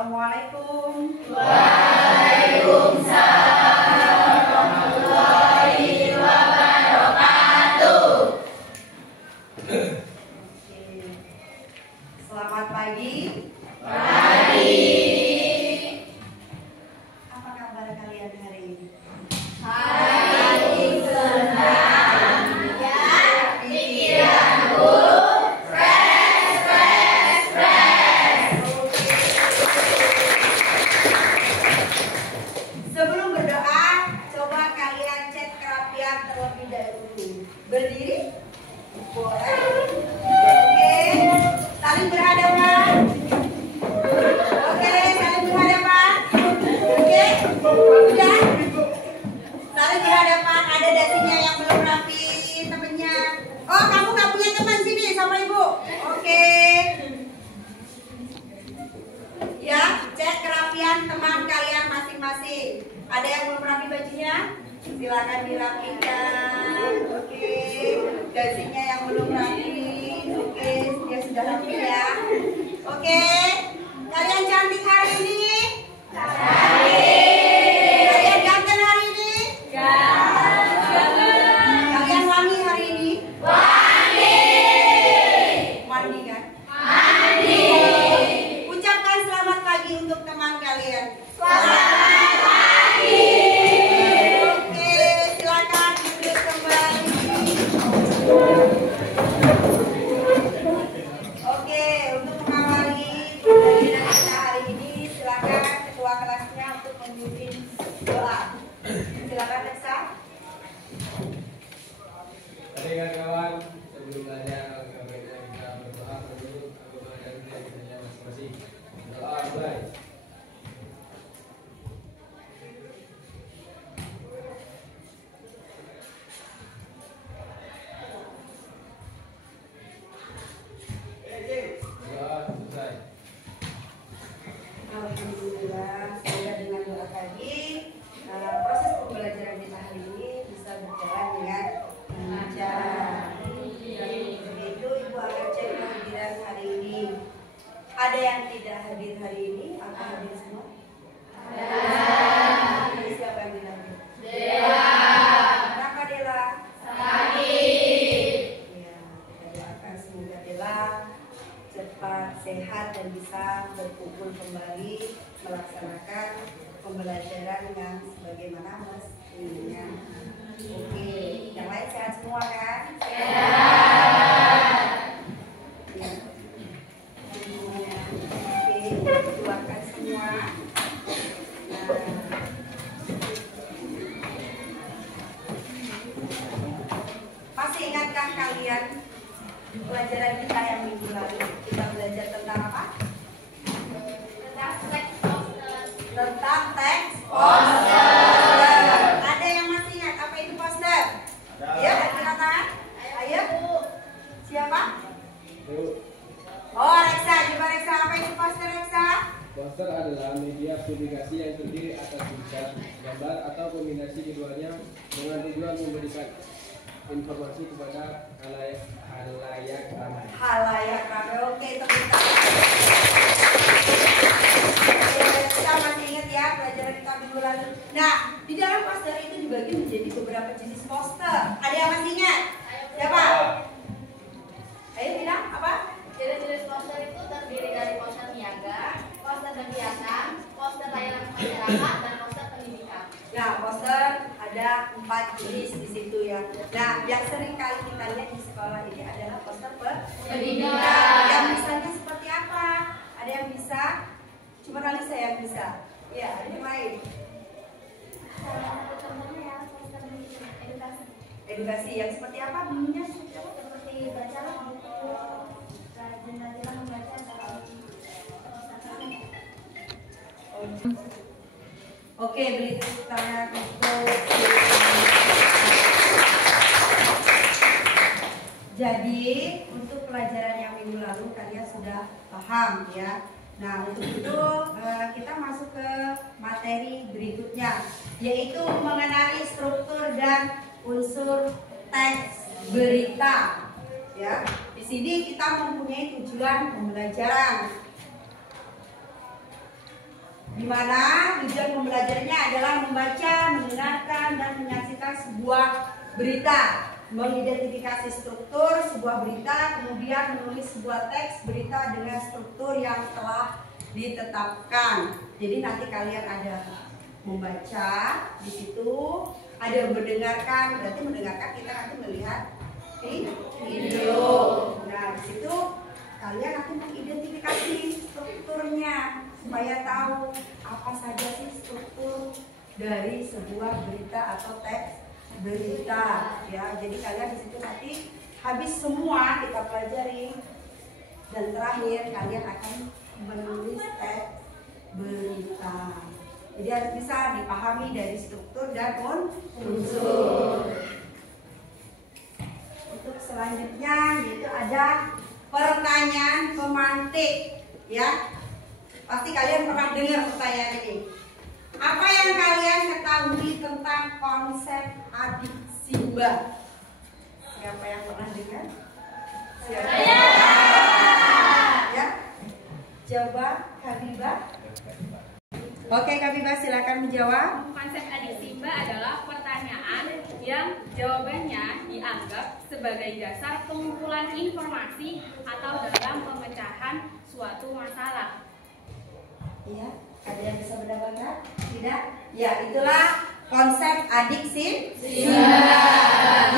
Assalamualaikum. Waalaikumsalam warahmatullahi wabarakatuh. Selamat pagi. Pagi. Apa kabar kalian hari ini? Hari senang ya, pikiranku fresh. Sebelum berdoa, coba kalian cek kerapian terlebih dahulu. Berdiri? Boleh. Oke. Saling berhadapan. Oke, saling berhadapan. Oke. Udah. Saling berhadapan. Ada dasinya yang belum rapi temennya. Oh, kamu nggak punya teman sini sama ibu. Oke. Ya, cek kerapian teman kalian masing-masing. Ada yang belum rapi bajunya? Silakan dirapikan. Oke. Dasinya yang belum rapi. Oke, dia sudah rapi ya. Oke. Kalian cantik hari ini? Kalian ganteng hari ini? Kalian wangi hari ini? Mandi kan? Ucapkan selamat pagi untuk teman kalian. Selamat pagi. Oke, silakan duduk kembali. Oke, untuk mengawali pembelajaran kita hari ini, silakan ketua kelasnya untuk memimpin doa. Silakan Reksa. Mari kawan-kawan, sebelum belajar baiknya kita berdoa dulu agama dan keyakinannya masing-masing. Doa mulai. Doa selesai. Alhamdulillah, semoga dengan doa tadi proses pembelajaran kita hari ini bisa berjalan dengan lancar. Begitu Ibu akan cek kehadiran hari ini. Ada yang tidak hadir hari ini atau hadir semua? Ada. Siapa yang tidak hadir? Kenapa Dela? Ya, kita doakan semoga Dela cepat sehat dan bisa berkumpul kembali melaksanakan pembelajaran yang sebagaimana mestinya. Oke, yang lain sehat semua kan? Ya. Semuanya. Oke, doakan semua. Masih ingatkah kalian pelajaran kita yang minggu lalu? Kita belajar tentang apa? Tentang teks poster. Ada yang masih ingat apa itu poster? Ya, angkat tangan. Ayo. Siapa? Oh, Reksa. Coba Reksa, apa itu poster Reksa? Poster adalah media publikasi yang terdiri atas tulisan, gambar, atau kombinasi keduanya dengan tujuan memberikan informasi kepada halayak ramai. Halayak ramai. Oke, tepuk tangan. Oke, kita masih ingat ya pelajaran kita minggu lalu. Nah, di dalam poster itu dibagi menjadi beberapa jenis poster. Ada yang masih ingat? Siapa? Ayo bilang apa? Jenis-jenis poster itu terdiri dari poster niaga, poster kegiatan, poster layanan masyarakat, dan poster pendidikan. Nah, poster ada 4 jenis di situ ya. Nah, yang sering kali kita lihat di sekolah ini adalah poster pendidikan. Yang misalnya seperti apa? Ada yang bisa? Cuma Alisa yang bisa. Ya, ada yang lain. Edukasi yang seperti apa? Bunyinya seperti bacalah buku, rajin-rajinlah membaca Oke, beri tepuk tangan untuk. Jadi untuk pelajaran yang minggu lalu kalian sudah paham ya. Nah untuk itu kita masuk ke materi berikutnya, yaitu mengenali struktur dan unsur teks berita. Ya, di sini kita mempunyai tujuan pembelajaran. di mana tujuan pembelajarannya adalah membaca, mendengarkan, dan menyaksikan sebuah berita, mengidentifikasi struktur sebuah berita, kemudian menulis sebuah teks berita dengan struktur yang telah ditetapkan. Jadi nanti kalian ada membaca di situ, ada mendengarkan, berarti mendengarkan kita nanti melihat video. Nah, di situ kalian akan mengidentifikasi strukturnya supaya tahu apa saja sih struktur dari sebuah berita atau teks berita, ya. Jadi kalian di situ nanti habis semua kita pelajari dan terakhir kalian akan menulis teks berita. Jadi harus bisa dipahami dari struktur dan unsur. Untuk selanjutnya yaitu ada pertanyaan pemantik, ya. Pasti kalian pernah dengar pertanyaan ini. Apa yang kalian ketahui tentang konsep adik Simba? Siapa yang pernah dengar? Siapa? Ya. Coba Kabiba. Oke, Kabiba silakan menjawab. Konsep adik Simba adalah pertanyaan yang jawabannya dianggap sebagai dasar pengumpulan informasi atau dalam pemecahan suatu masalah. Iya, ada yang bisa mendapatkan? Tidak? Ya, itulah konsep adik Simba.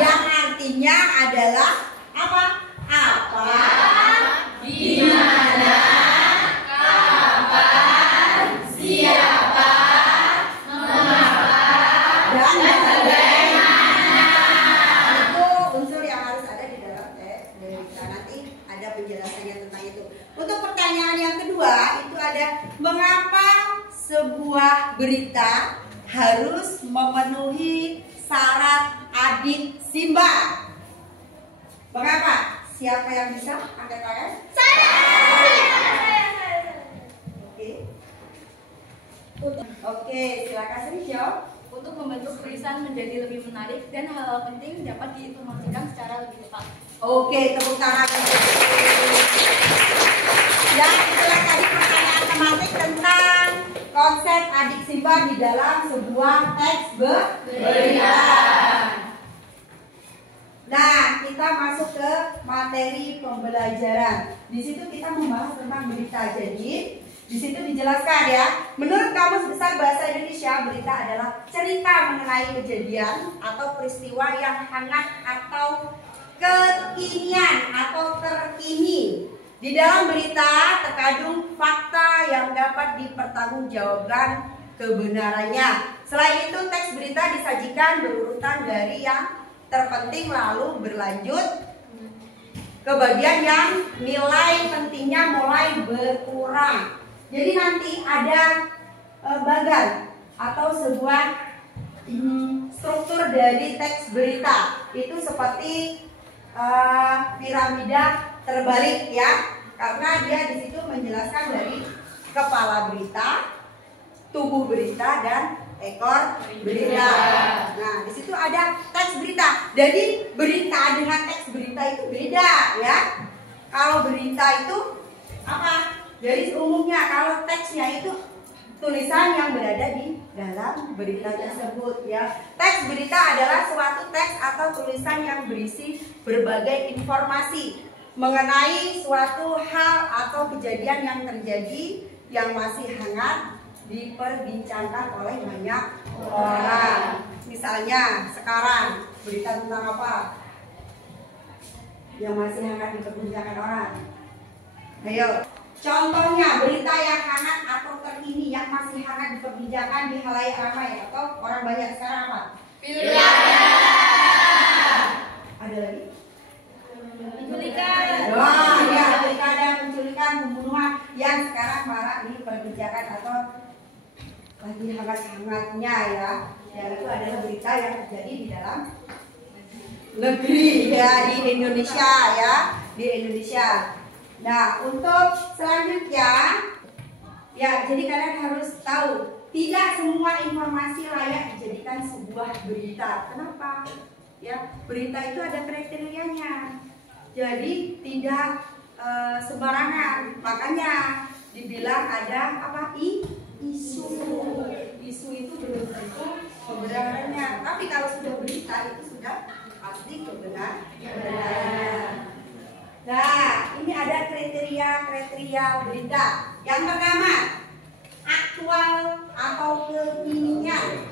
Yang artinya adalah apa? Apa? Di mana? Kapan? Siapa? Mengapa? Dan bagaimana? Itu unsur yang harus ada di dalam teks berita. Nanti ada penjelasannya tentang itu. Untuk pertanyaan yang kedua itu ada mengapa sebuah berita harus memenuhi syarat adik Simba? Mengapa? Siapa yang bisa angkat tangan? Saya. Oke, silakan Sri jawab. Untuk membentuk tulisan menjadi lebih menarik dan hal-hal penting dapat diinformasikan secara lebih cepat. Oke, tepuk tangan. Ya, itulah tadi pertanyaan tematik tentang konsep adik Simba di dalam sebuah teks berita. Nah, kita masuk ke materi pembelajaran. Di situ kita membahas tentang berita. Jadi, di situ dijelaskan ya. Menurut Kamus Besar Bahasa Indonesia, berita adalah cerita mengenai kejadian atau peristiwa yang hangat atau kekinian atau terkini. Di dalam berita terkandung fakta yang dapat dipertanggungjawabkan kebenarannya. Selain itu, teks berita disajikan berurutan dari yang terpenting lalu berlanjut ke bagian yang nilai pentingnya mulai berkurang. Jadi nanti ada bagan atau sebuah struktur dari teks berita. Itu seperti piramida terbalik ya, karena dia di situ menjelaskan dari kepala berita, tubuh berita, dan ekor berita. Nah, di situ ada teks berita. Jadi berita dengan teks berita itu beda ya. Kalau berita itu apa? Jadi umumnya kalau teksnya itu tulisan yang berada di dalam berita tersebut ya. Teks berita adalah suatu teks atau tulisan yang berisi berbagai informasi mengenai suatu hal atau kejadian yang terjadi yang masih hangat diperbincangkan oleh banyak orang. Misalnya sekarang berita tentang apa yang masih hangat diperbincangkan orang? Ayo. Contohnya berita yang hangat atau terkini yang masih hangat diperbincangkan di halayak ramai atau orang banyak sekarang apa? Pilkada. Ada lagi? Penculikan. Wah, ya, pilkada, penculikan, pembunuhan yang sekarang marak diperbincangkan atau lagi hangat-hangatnya ya. Yang itu adalah berita yang terjadi di dalam negeri ya, di Indonesia ya, di Indonesia. Nah, untuk selanjutnya ya, jadi kalian harus tahu tidak semua informasi layak dijadikan sebuah berita. Kenapa? Ya, berita itu ada kriterianya. Jadi tidak sembarangan. Makanya dibilang ada apa? Isu Isu itu belum tentu kebenarannya. Tapi kalau sudah berita itu sudah pasti kebenaran. Nah, ini ada kriteria berita. Yang pertama, aktual atau kekinian.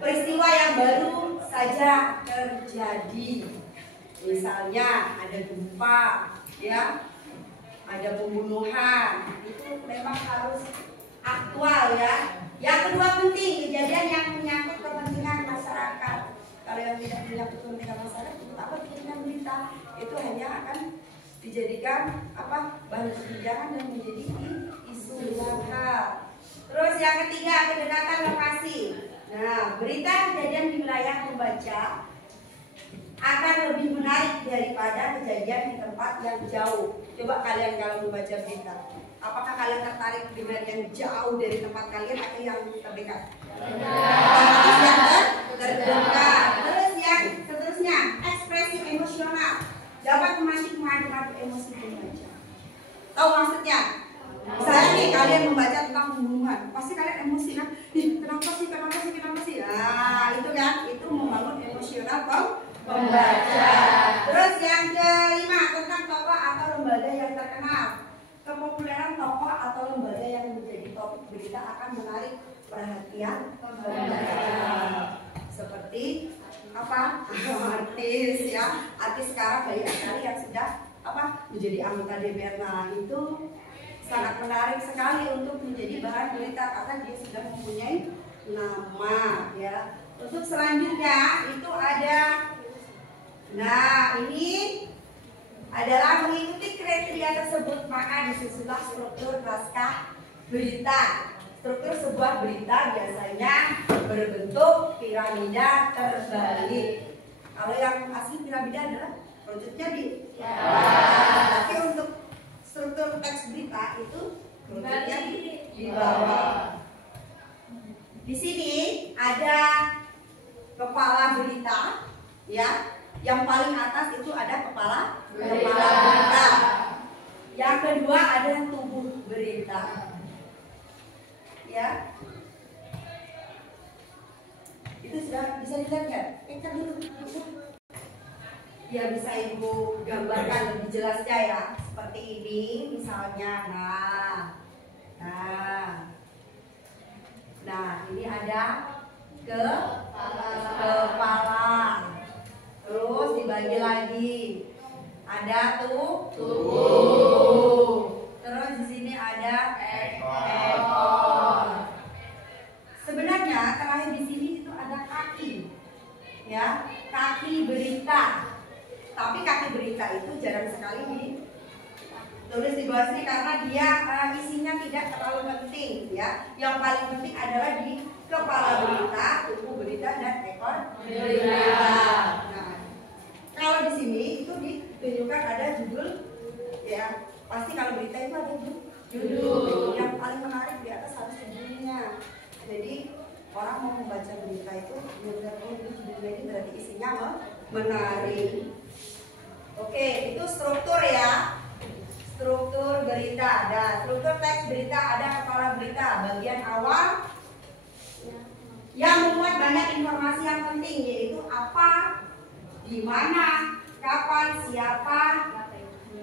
Peristiwa yang baru saja terjadi. Misalnya ada gempa, ya, ada pembunuhan, itu memang harus aktual ya. Yang kedua penting, kejadian yang menyangkut kepentingan masyarakat. Kalau yang tidak menyangkut kepentingan masyarakat, itu apa kepentingan berita? Itu hanya akan dijadikan bahan perbincangan dan menjadi isu lokal. Terus yang ketiga, kedekatan lokasi. Nah, berita kejadian di wilayah pembaca akan lebih menarik daripada kejadian di tempat yang jauh. Coba kalian kalau membaca berita, apakah kalian tertarik dengan yang jauh dari tempat kalian atau yang terdekat? Yang terdekat. Terus yang seterusnya, ekspresi emosional dapat mengadu emosi pembaca. Tahu maksudnya? Misalnya nih kalian membaca tentang pembunuhan, pasti kalian emosi kan? Kenapa sih? Nah, itu kan, itu membangun emosional pembaca. Terus yang kelima, tentang tokoh atau lembaga yang terkenal. Kepopuleran tokoh atau lembaga yang menjadi topik berita akan menarik perhatian pembaca. Seperti artis ya. Artis sekarang banyak sekali yang sudah menjadi anggota DPR. Nah, itu sangat menarik sekali untuk menjadi bahan berita karena dia sudah mempunyai nama ya. Untuk selanjutnya itu ada, nah ini adalah mengikuti kriteria tersebut maka disusunlah struktur naskah berita. Struktur sebuah berita biasanya berbentuk piramida terbalik. Kalau yang asli piramida adalah wujudnya di tapi untuk struktur teks berita itu wujudnya di bawah. Di sini ada kepala berita, ya. Yang paling atas itu ada kepala berita. Yang kedua ada tubuh berita. Ya, itu sudah bisa dilihat kan? Kan dulu. Ya bisa ibu gambarkan lebih jelasnya ya. Seperti ini misalnya. Nah ini ada kepala. Terus dibagi lagi. Ada tubuh. Terus di sini ada ekor. Sebenarnya terakhir di sini itu ada kaki, ya, kaki berita. Tapi kaki berita itu jarang sekali ditulis di bawah sini karena dia isinya tidak terlalu penting, ya. Yang paling penting adalah di kepala berita, tubuh berita, dan ekor berita. Nah, kalau di sini itu ditunjukkan ada judul, ya. Pasti kalau berita itu ada judul. Yang paling menarik di atas harus judulnya. Jadi orang mau membaca berita itu melihat judulnya ini berarti isinya menarik. Oke, itu struktur ya. Struktur berita. Ada struktur teks berita, ada kepala berita. Bagian awal yang memuat banyak informasi yang penting, yaitu apa, di mana, kapan, siapa,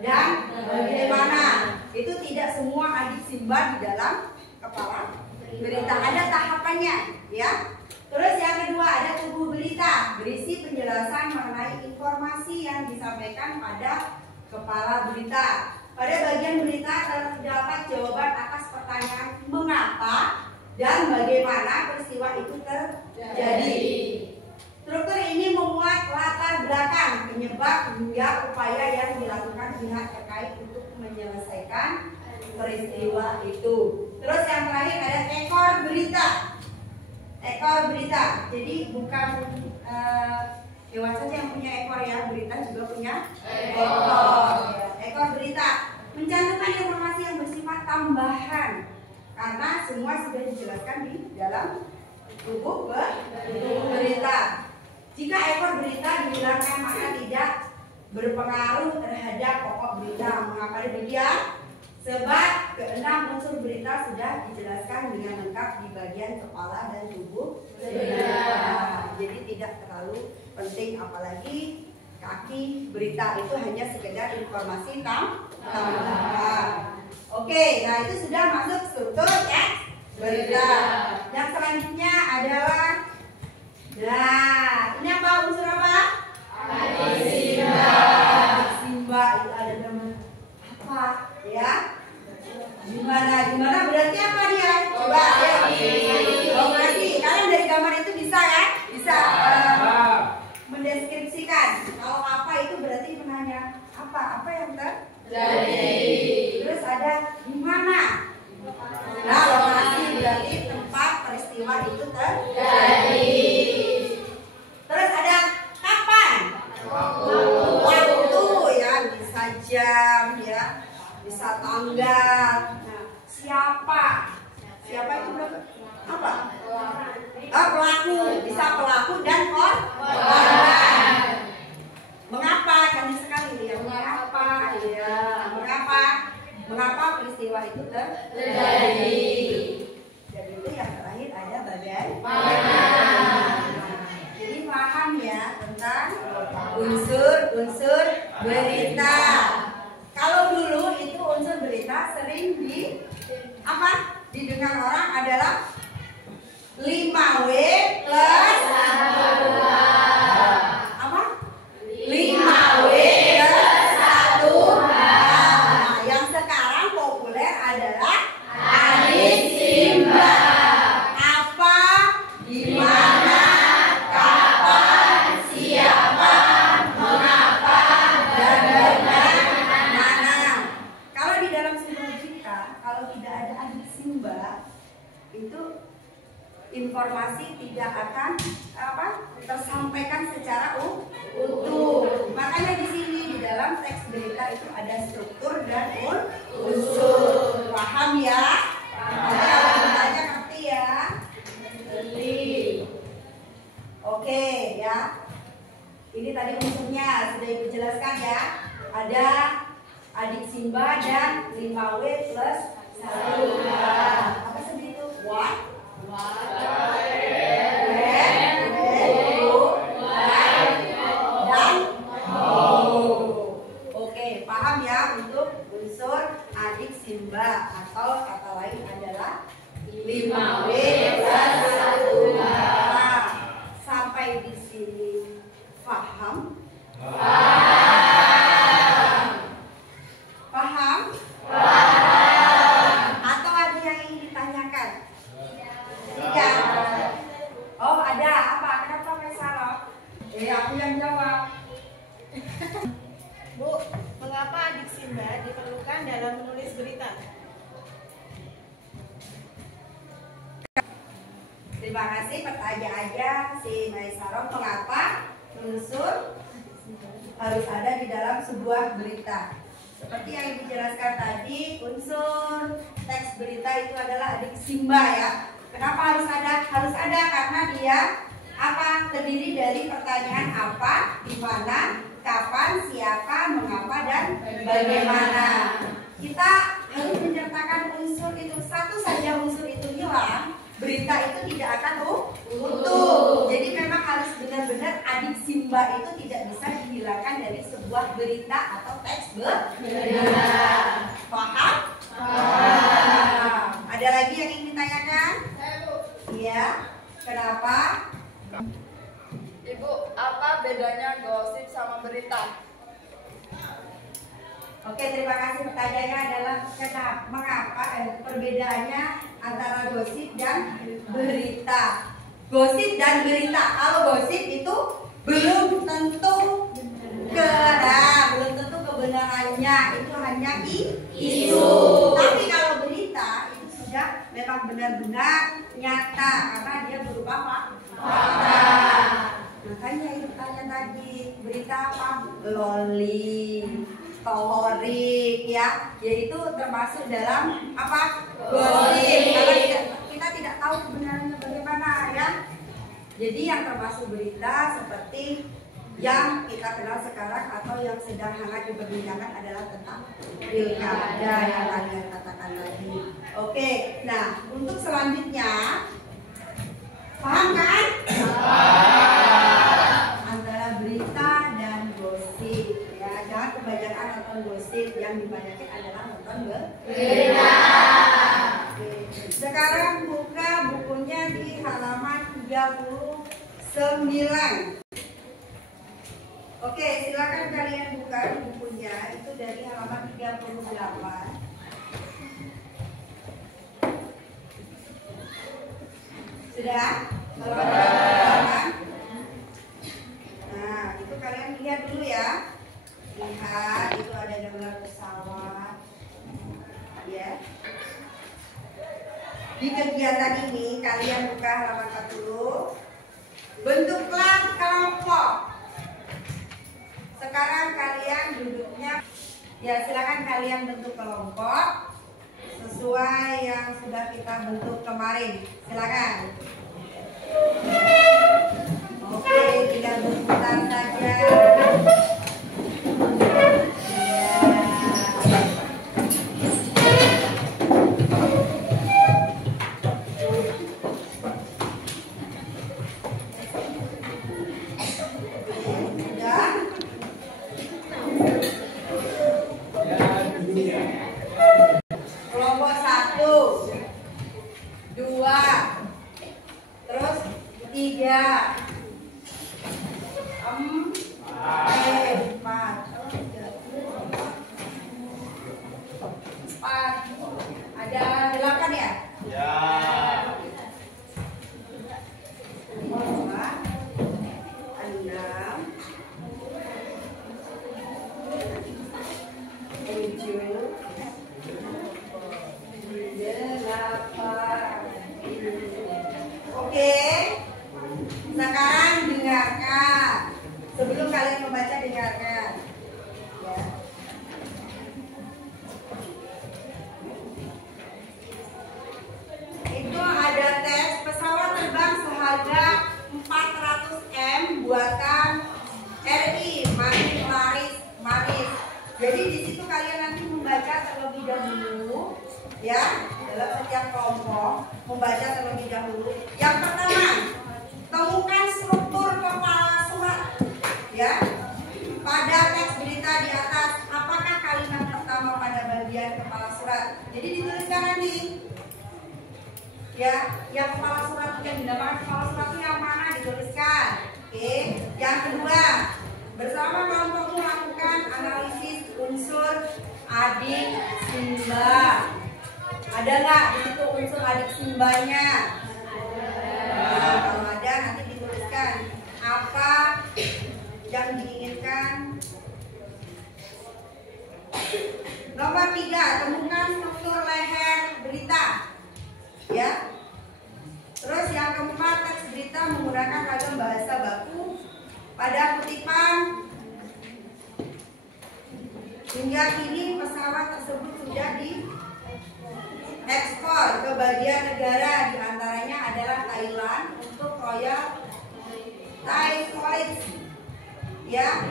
dan bagaimana. Itu tidak semua disimpan di dalam kepala berita, ada tahapannya, ya. Terus yang kedua ada tubuh berita, berisi penjelasan mengenai informasi yang disampaikan pada kepala berita. Pada bagian berita terdapat jawaban atas pertanyaan mengapa dan bagaimana peristiwa itu terjadi. Struktur ini memuat latar belakang, penyebab hingga upaya yang dilakukan pihak terkait untuk menyelesaikan peristiwa itu. Terus yang terakhir ada ekor berita. Ekor berita. Jadi bukan hewan saja yang punya ekor ya, berita juga punya ekor. Ekor berita mencantumkan informasi yang bersifat tambahan karena semua sudah dijelaskan di dalam tubuh berita. Jika ekor berita dihilangkan maka tidak berpengaruh terhadap pokok berita. Mengapa demikian? Sebab keenam unsur berita sudah dijelaskan dengan lengkap di bagian kepala dan tubuh berita. Jadi tidak terlalu penting, apalagi kaki berita itu hanya sekedar informasi tambahan. Oke, nah itu sudah masuk struktur teks berita. Yang selanjutnya adalah, nah ini apa, unsur apa? Simba itu ada nama apa ya? Gimana berarti apa dia? Coba ya. Operasi. Kalian dari gambar itu bisa ya? Bisa mendeskripsikan. Kalau apa itu berarti menanya apa yang terjadi. Terus ada di mana? Nah, lokasi berarti tempat peristiwa itu terjadi. Terus ada kapan? Waktu ya, bisa jam ya, bisa tanggal. Nah, siapa itu berapa? Apa? Pelaku, bisa pelaku dan korban. Mengapa? Cantik sekali ya. Mengapa? Ya, mengapa peristiwa itu terjadi? Dan itu yang terakhir ada bagian mana. Jadi paham ya tentang unsur berita. Kalau dulu itu unsur berita sering didengar orang adalah 5W plus 5W plus 1H. Nah, yang sekarang populer adalah adik Simba. Apa, di mana, kapan, siapa, mengapa, dan bagaimana. Kalau di dalam sebuah berita, kalau tidak ada adik Simba, itu informasi tidak akan tersampaikan secara utuh. Makanya di sini di dalam teks berita itu ada struktur dan unsur. Paham ya? Kalau ditanya ngerti ya? Oke ya. Ini tadi unsurnya sudah Ibu jelaskan ya. Ada adik Simba dan 5W plus 1H. Apa seperti itu? What? Oke, paham ya untuk unsur adik Simba, atau kata lain adalah 5W plus 1H. Sampai di sini paham? Paham? Atau ada yang ingin ditanyakan? Tidak. Oh ada, apa? Kenapa Faisal? Aku yang jawab. Bu, mengapa adik Simba diperlukan dalam menulis berita? Terima kasih, pertanyaannya si Maisaro, mengapa unsur harus ada di dalam sebuah berita? Seperti yang dijelaskan tadi, unsur teks berita itu adalah adik Simba ya. Kenapa harus ada? Harus ada karena dia terdiri dari pertanyaan apa, di mana, kapan, siapa, mengapa, dan bagaimana. Kita harus menyertakan unsur itu. Satu saja unsur itu hilang, berita itu tidak akan utuh. Jadi memang harus benar-benar adik Simba itu tidak bisa dihilangkan dari sebuah berita atau teks berita. Paham? Ada lagi yang ingin ditanyakan? Iya. Kenapa? Ibu, apa bedanya gosip sama berita? Oke, terima kasih. Pertanyaannya adalah mengapa perbedaannya antara gosip dan berita. Gosip dan berita. Kalau gosip itu belum tentu kebenarannya, itu hanya isu. Tapi kalau berita itu sudah memang benar-benar nyata karena dia berupa fakta. Makanya itu tanya tadi, berita apa? Loli, torik ya, yaitu termasuk dalam apa? Gosip. Kalau kita tidak tahu kebenarannya bagaimana ya. Jadi yang termasuk berita seperti yang kita kenal sekarang atau yang sedang hangat diperbincangkan adalah tentang pilkada yang kalian katakan tadi. Oke, nah untuk selanjutnya, paham kan? Antara berita dan gosip, ya jangan kebanyakan nonton gosip, yang dibanyakin adalah nonton berita. Oke. Sekarang buka bukunya di halaman 39. Oke, silakan kalian buka di bukunya, itu dari halaman 38. Sudah? Nah, itu kalian lihat dulu ya. Lihat, itu ada gambar pesawat. Ya. Di kegiatan ini kalian buka halaman 40. Bentuklah kelompok. Sekarang kalian duduknya, ya silakan kalian bentuk kelompok sesuai yang sudah kita bentuk kemarin. Silakan. Oke, tinggal berputar saja. Kelompok 1, 2, terus 3, 4, 4, ada 8 ya? Ya. 5, 6, 7, 8. Oke. Sekarang dengarkan. Sebelum kalian membaca, dengarkan. Ya. Itu ada tes pesawat terbang seharga 400M buatan RI Makin Maris. Jadi di situ kalian nanti membaca terlebih dahulu, ya, dalam setiap kelompok membaca terlebih dahulu. Yang pertama, temukan struktur kepala surat, ya. Pada teks berita di atas, apakah kalimat pertama pada bagian kepala surat? Jadi dituliskan nanti, ya, yang kepala surat yang dinamakan kepala surat itu yang mana dituliskan. Oke. Yang kedua, bersama kelompokmu lakukan analisis unsur adik simba. Ada nggak di situ unsur adik simbanya? Nah, kalau ada nanti dituliskan apa yang diinginkan. Nomor 3, temukan struktur leher berita, ya. Terus yang keempat, teks berita menggunakan ragam bahasa baku pada kutipan. Hingga kini pesawat tersebut sudah diekspor ke bagian negara, diantaranya adalah Thailand untuk Royal Thai Police, ya.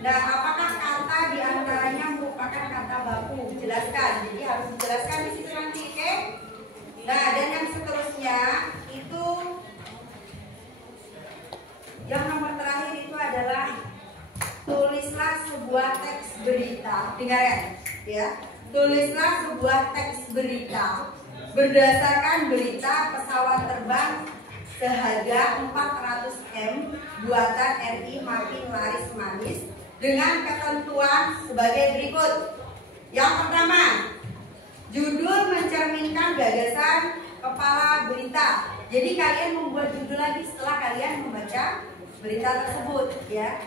Nah, apakah kata diantaranya merupakan kata baku? Jelaskan. Jadi harus dijelaskan di situ nanti, oke? Nah, dan yang seterusnya itu yang nomor terakhir itu adalah tulislah sebuah teks berita. Dengarkan, ya. Tulislah sebuah teks berita berdasarkan berita pesawat terbang seharga 400M buatan RI Makin Laris Manis dengan ketentuan sebagai berikut. Yang pertama, judul mencerminkan gagasan kepala berita. Jadi kalian membuat judul lagi setelah kalian membaca berita tersebut, ya.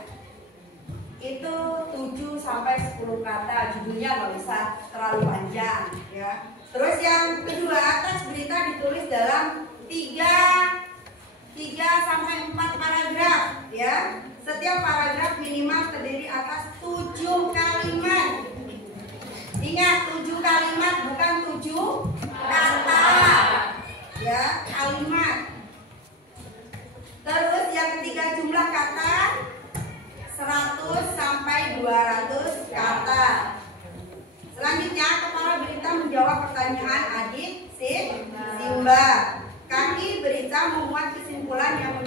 Itu 7 sampai 10 kata, judulnya nggak usah terlalu panjang, ya. Terus yang kedua, teks berita ditulis dalam 3 sampai 4 paragraf, ya. Setiap paragraf minimal terdiri atas 7 kalimat. Ingat, 7 kalimat bukan 7 kata, ya, kalimat. Terus yang ketiga, jumlah kata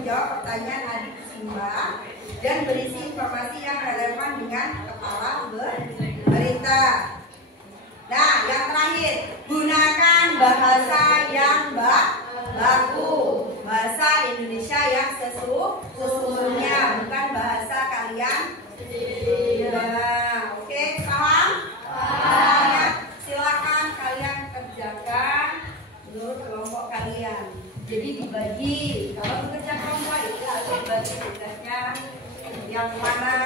menjawab pertanyaan adik Simba dan berisi informasi yang relevan dengan kepala berita. Nah, yang terakhir, gunakan bahasa yang baku, bahasa Indonesia yang sesungguhnya, bukan bahasa kalian. Nah, oke, paham? Paham. Silakan kalian kerjakan menurut kelompok kalian. Jadi dibagi, kalau bekerja kelompok itu harus dibagi tugasnya yang mana.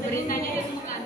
Beritanya ditemukan.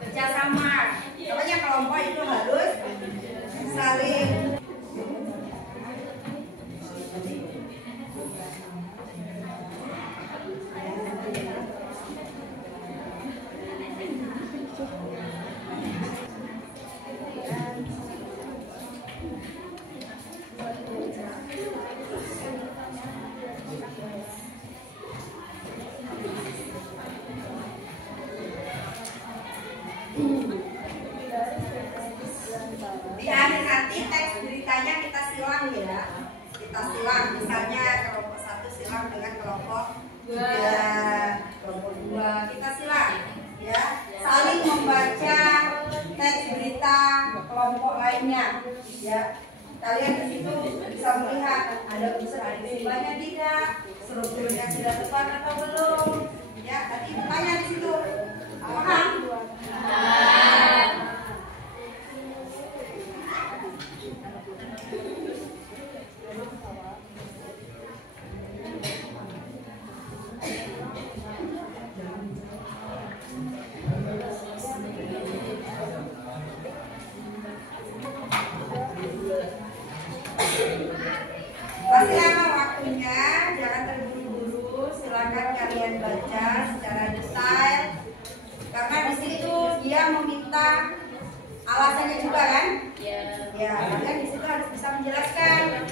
Kerjasama, pokoknya kelompok itu harus saling di akhir nanti teks beritanya kita silang ya. Kita silang, misalnya kelompok 1 silang dengan kelompok 3, kelompok 2 kita silang ya. Saling membaca teks berita kelompok lainnya ya. Kalian di situ bisa melihat ada unsur adisimbanya tidak, strukturnya sudah tepat atau belum. Ya, tadi tanya di situ. Paham? Masih lama waktunya, jangan terburu-buru. Silakan kalian baca secara detail, karena di situ dia meminta alasannya juga kan? Ya, kalian di situ harus bisa menjelaskan.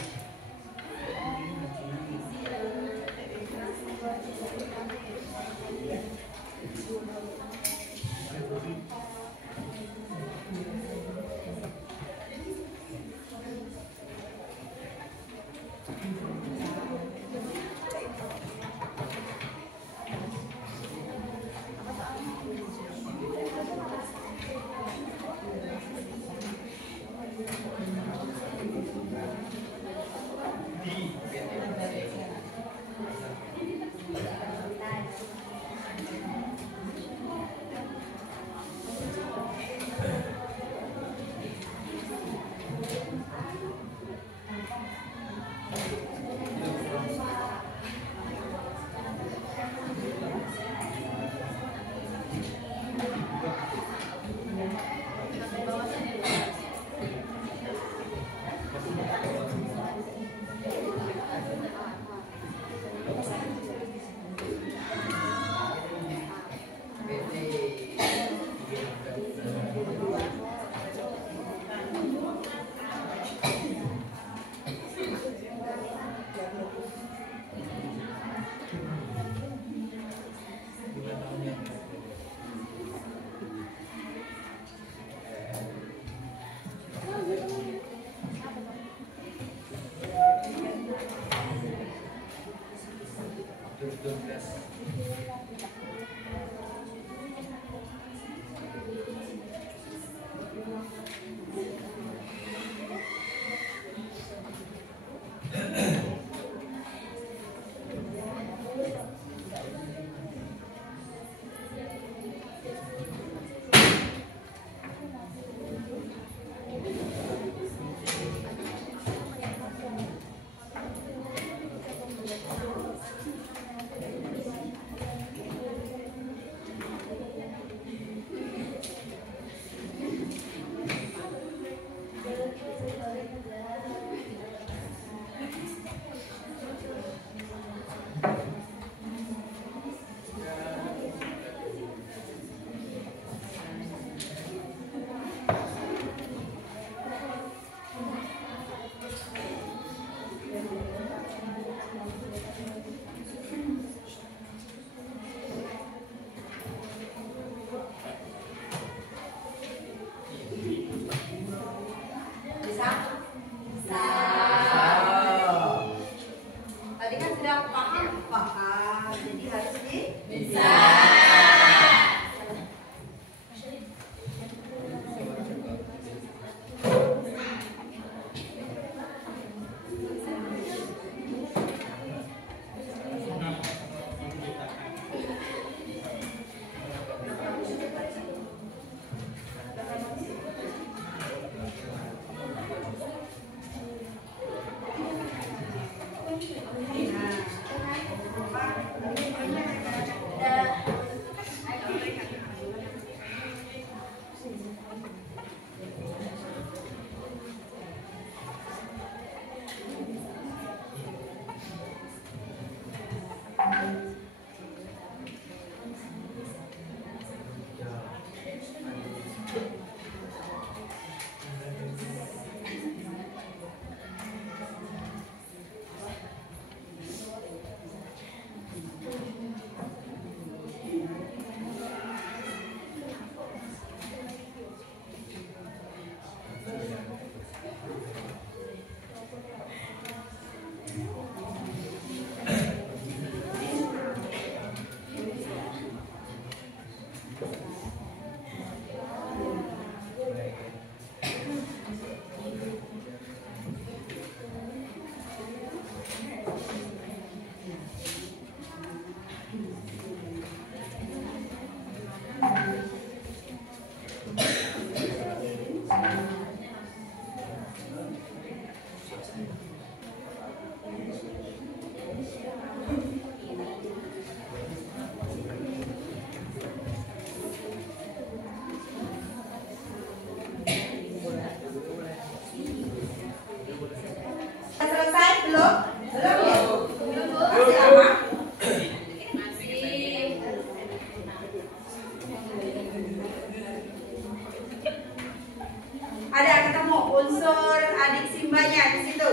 Ada ketemu unsur adik simbanya di situ?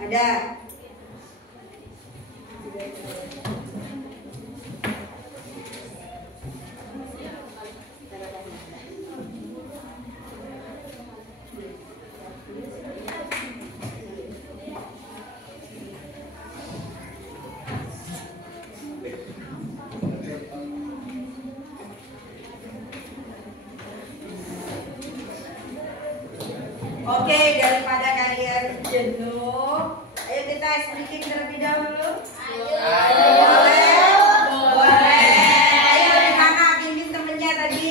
Ada. Oke, daripada kalian jenuh, ayo kita speaking terlebih dahulu. Boleh? Ayo Hana bimbing temennya tadi.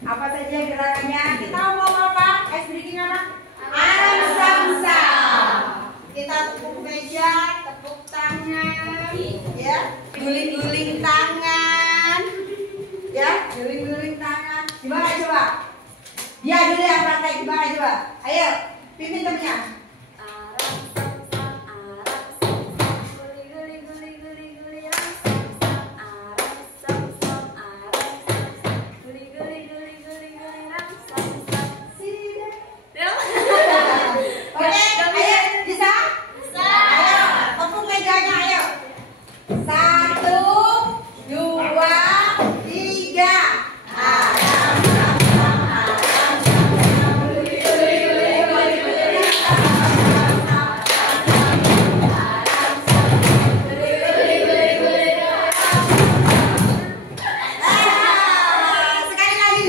Apa saja gerakannya? Kita ngomong apa? Speaking apa? Aram samsam. Kita tepuk meja, tepuk tangan, ya, guling-guling tangan, ya, guling-guling tangan. Gimana coba? Dia dulu yang praktek, gimana coba? Ayo, pimpin temennya. Oke, ayo, bisa? Ayo, tepuk mejanya, ayo. 1, 2, 3.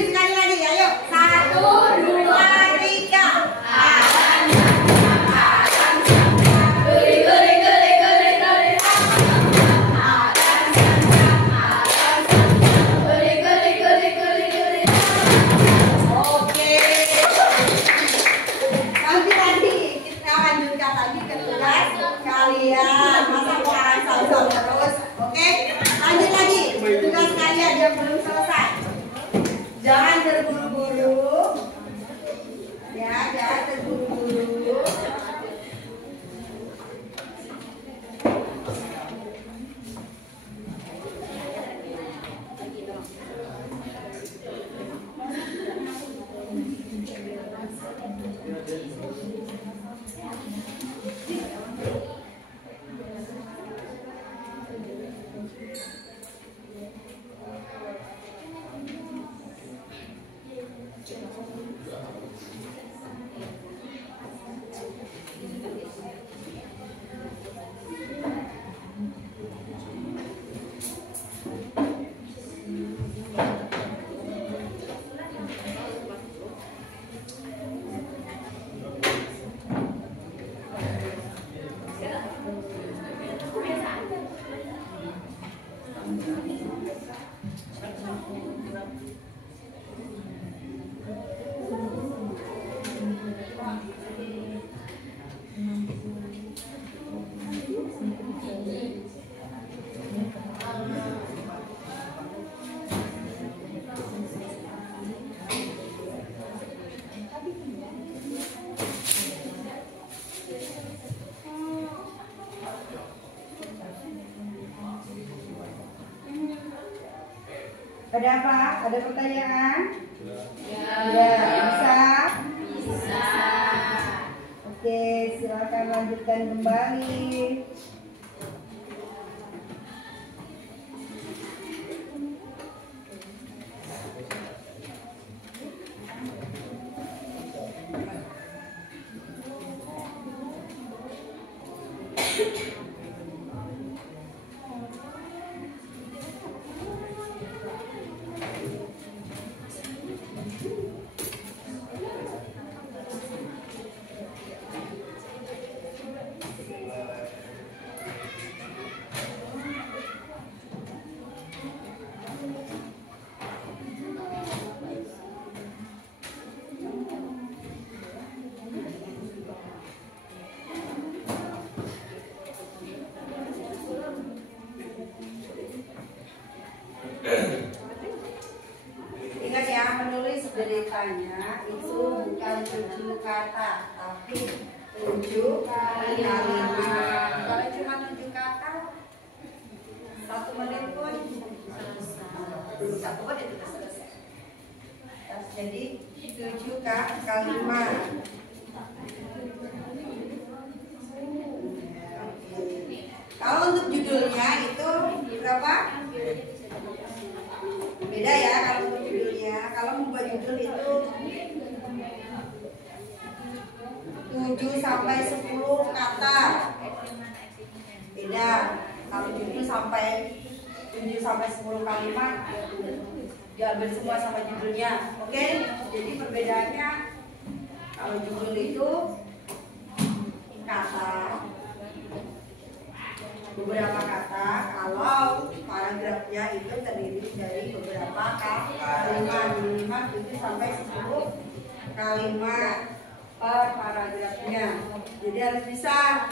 Sekali lagi, ayo. 1, 2, 3. Oke. Nanti kita lanjutkan lagi ke tugas kalian. Masa sekarang sama-sama terus? Oke. Lanjut lagi. Tugas kalian yang belum selesai. Jangan terburu-buru. Ya, jangan terburu-buru. Ada apa? Ada pertanyaan? Ya, bisa? Bisa. Oke, silakan lanjutkan kembali. Ingat ya, menulis deritanya itu bukan 7 kata, tapi 7 kalimat. Kalau cuma 7 kata, 1 menit pun selesai. 1 menit itu selesai. Jadi 7 kalimat. Kalau untuk judulnya itu berapa? Beda ya kalau untuk judulnya. Kalau membuat judul itu 7 sampai 10 kata. Beda. Kalau judul sampai 7 sampai 10 kalimat diambil semua sama judulnya. Oke? Jadi perbedaannya kalau judul itu kata, beberapa kata. Kalau paragrafnya itu terdiri dari beberapa kalimat, minimal 7 sampai 10 kalimat per paragrafnya. Jadi harus bisa.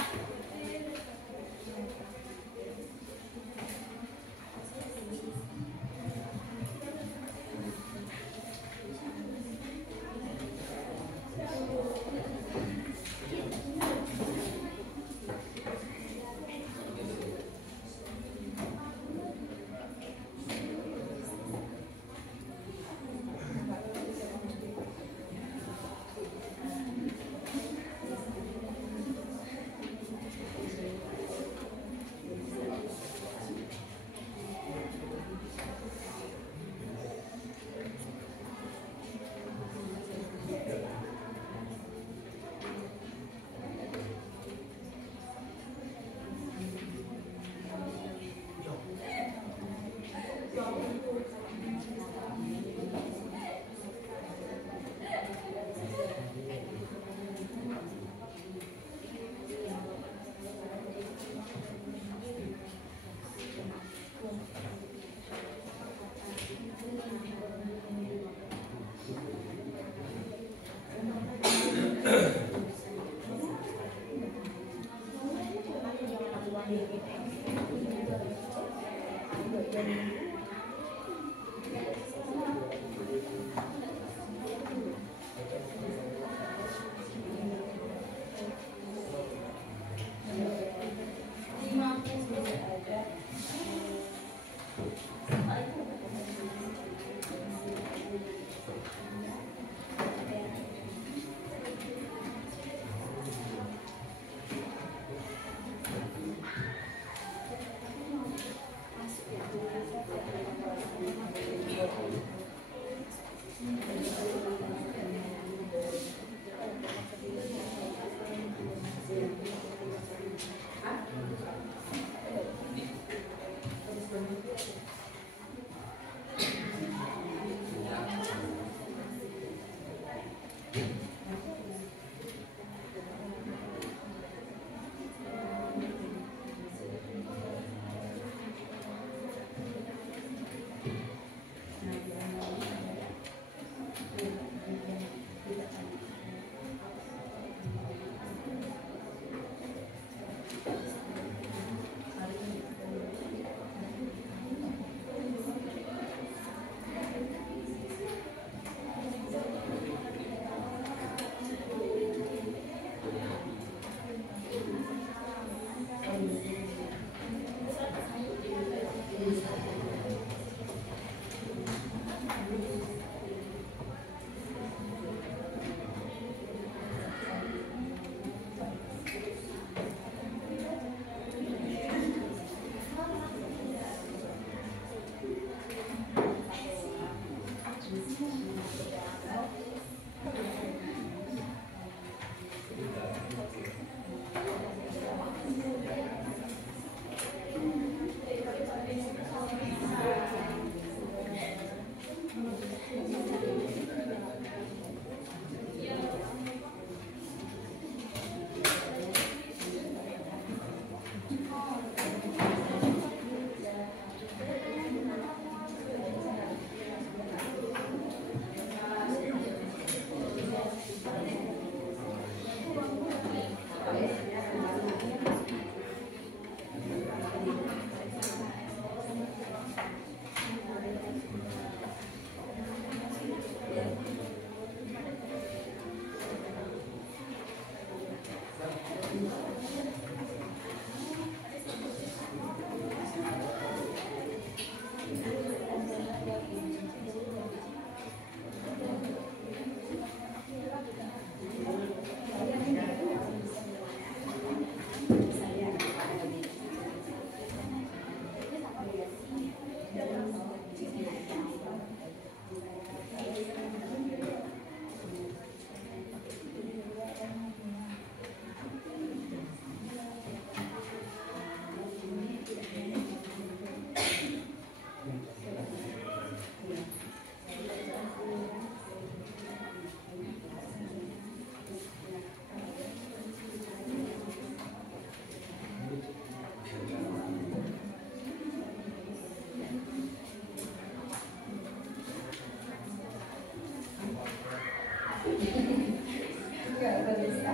Nggak bisa.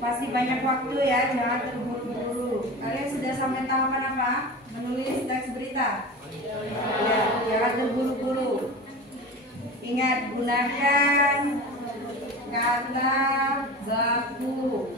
Masih banyak waktu ya, jangan terburu-buru. Kalian sudah sampai tahapan apa? Menulis teks berita. Ya, jangan terburu-buru. Ingat, gunakan kata baku.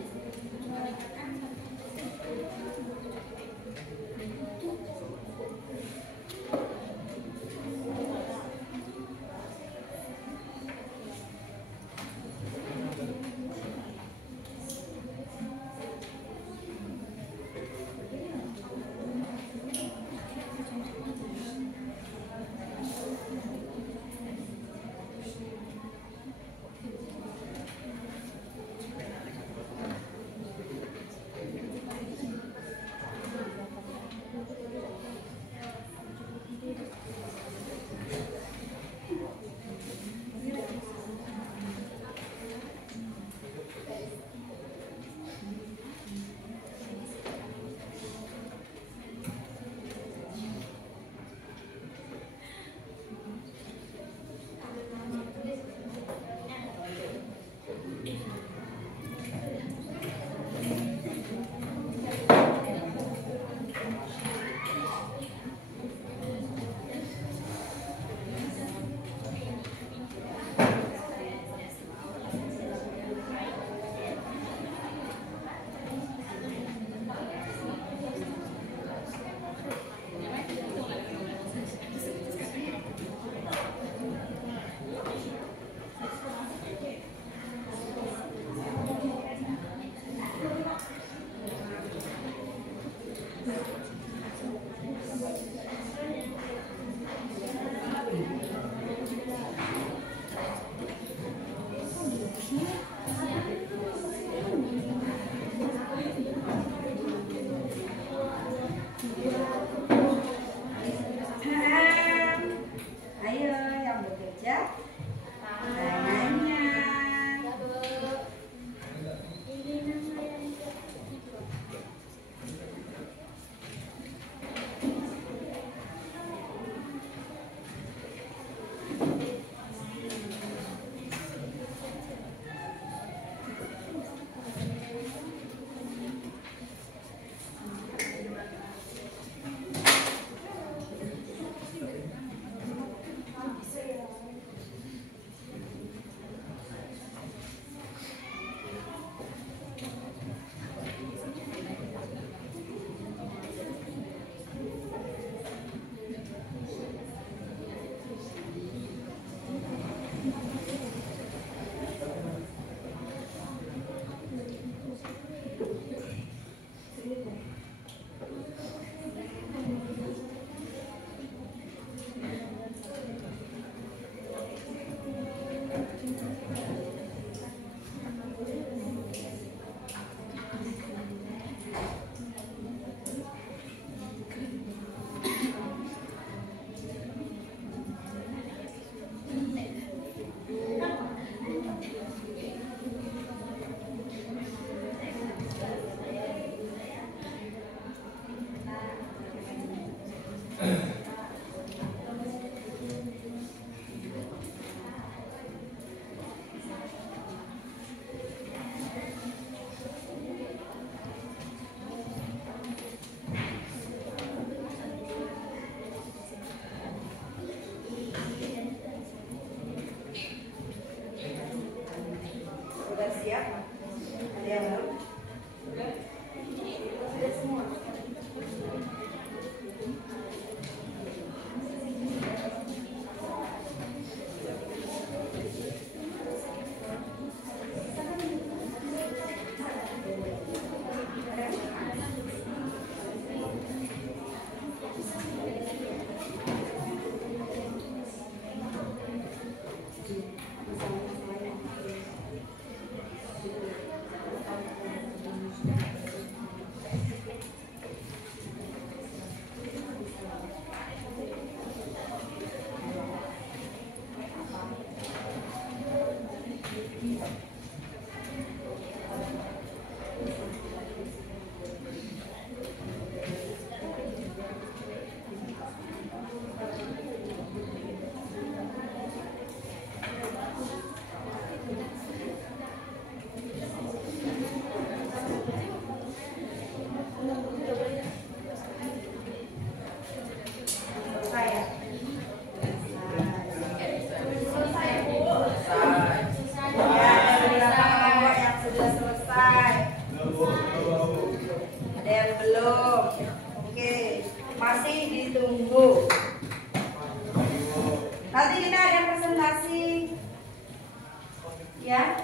Ya,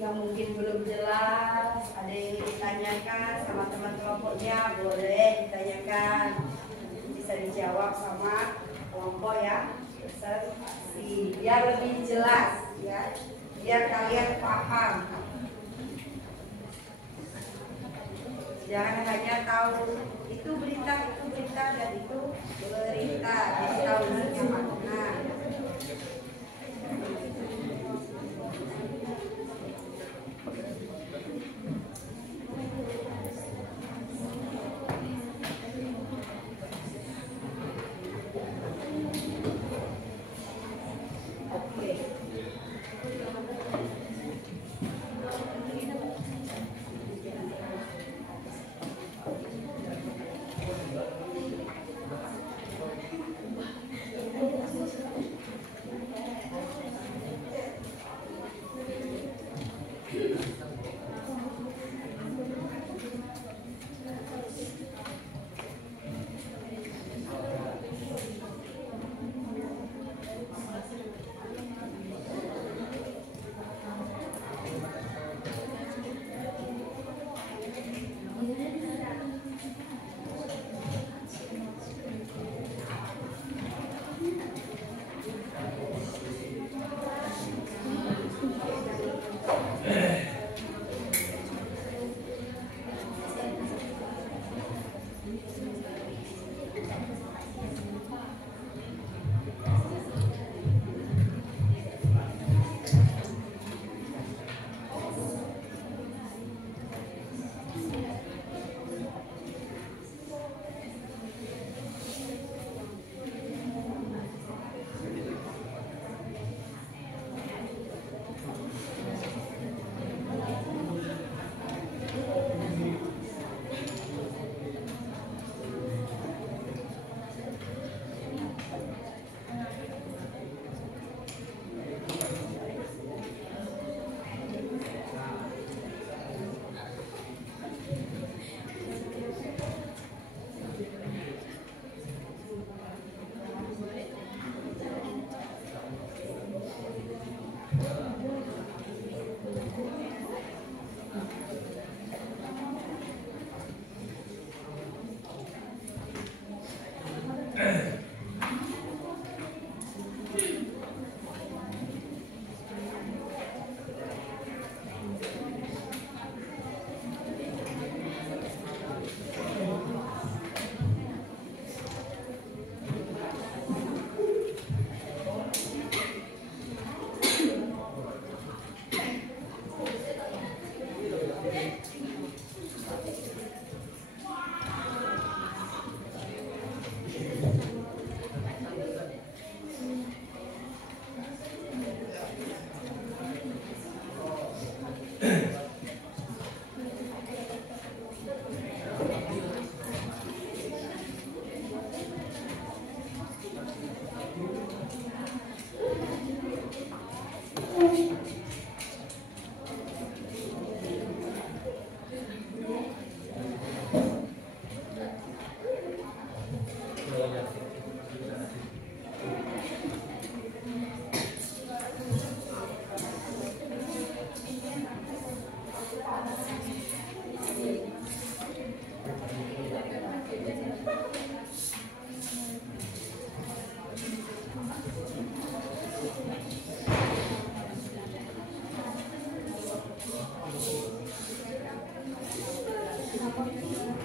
yang mungkin belum jelas, ada yang ditanyakan sama teman kelompoknya, boleh ditanyakan, bisa dijawab sama kelompok ya, biar lebih jelas ya, biar kalian paham. Jangan hanya tahu itu berita dan itu berita, jadi tahu isinya mana.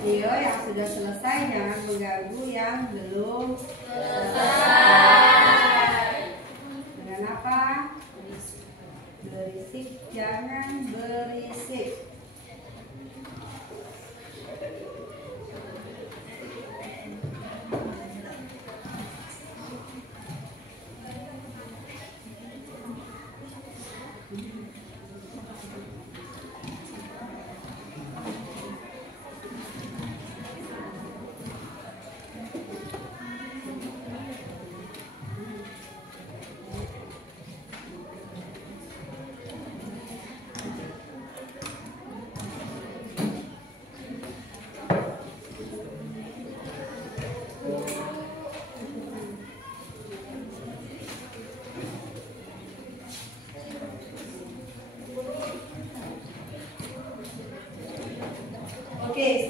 Video yang sudah selesai jangan mengganggu yang belum selesai. Dengan apa? Berisik, jangan berisik.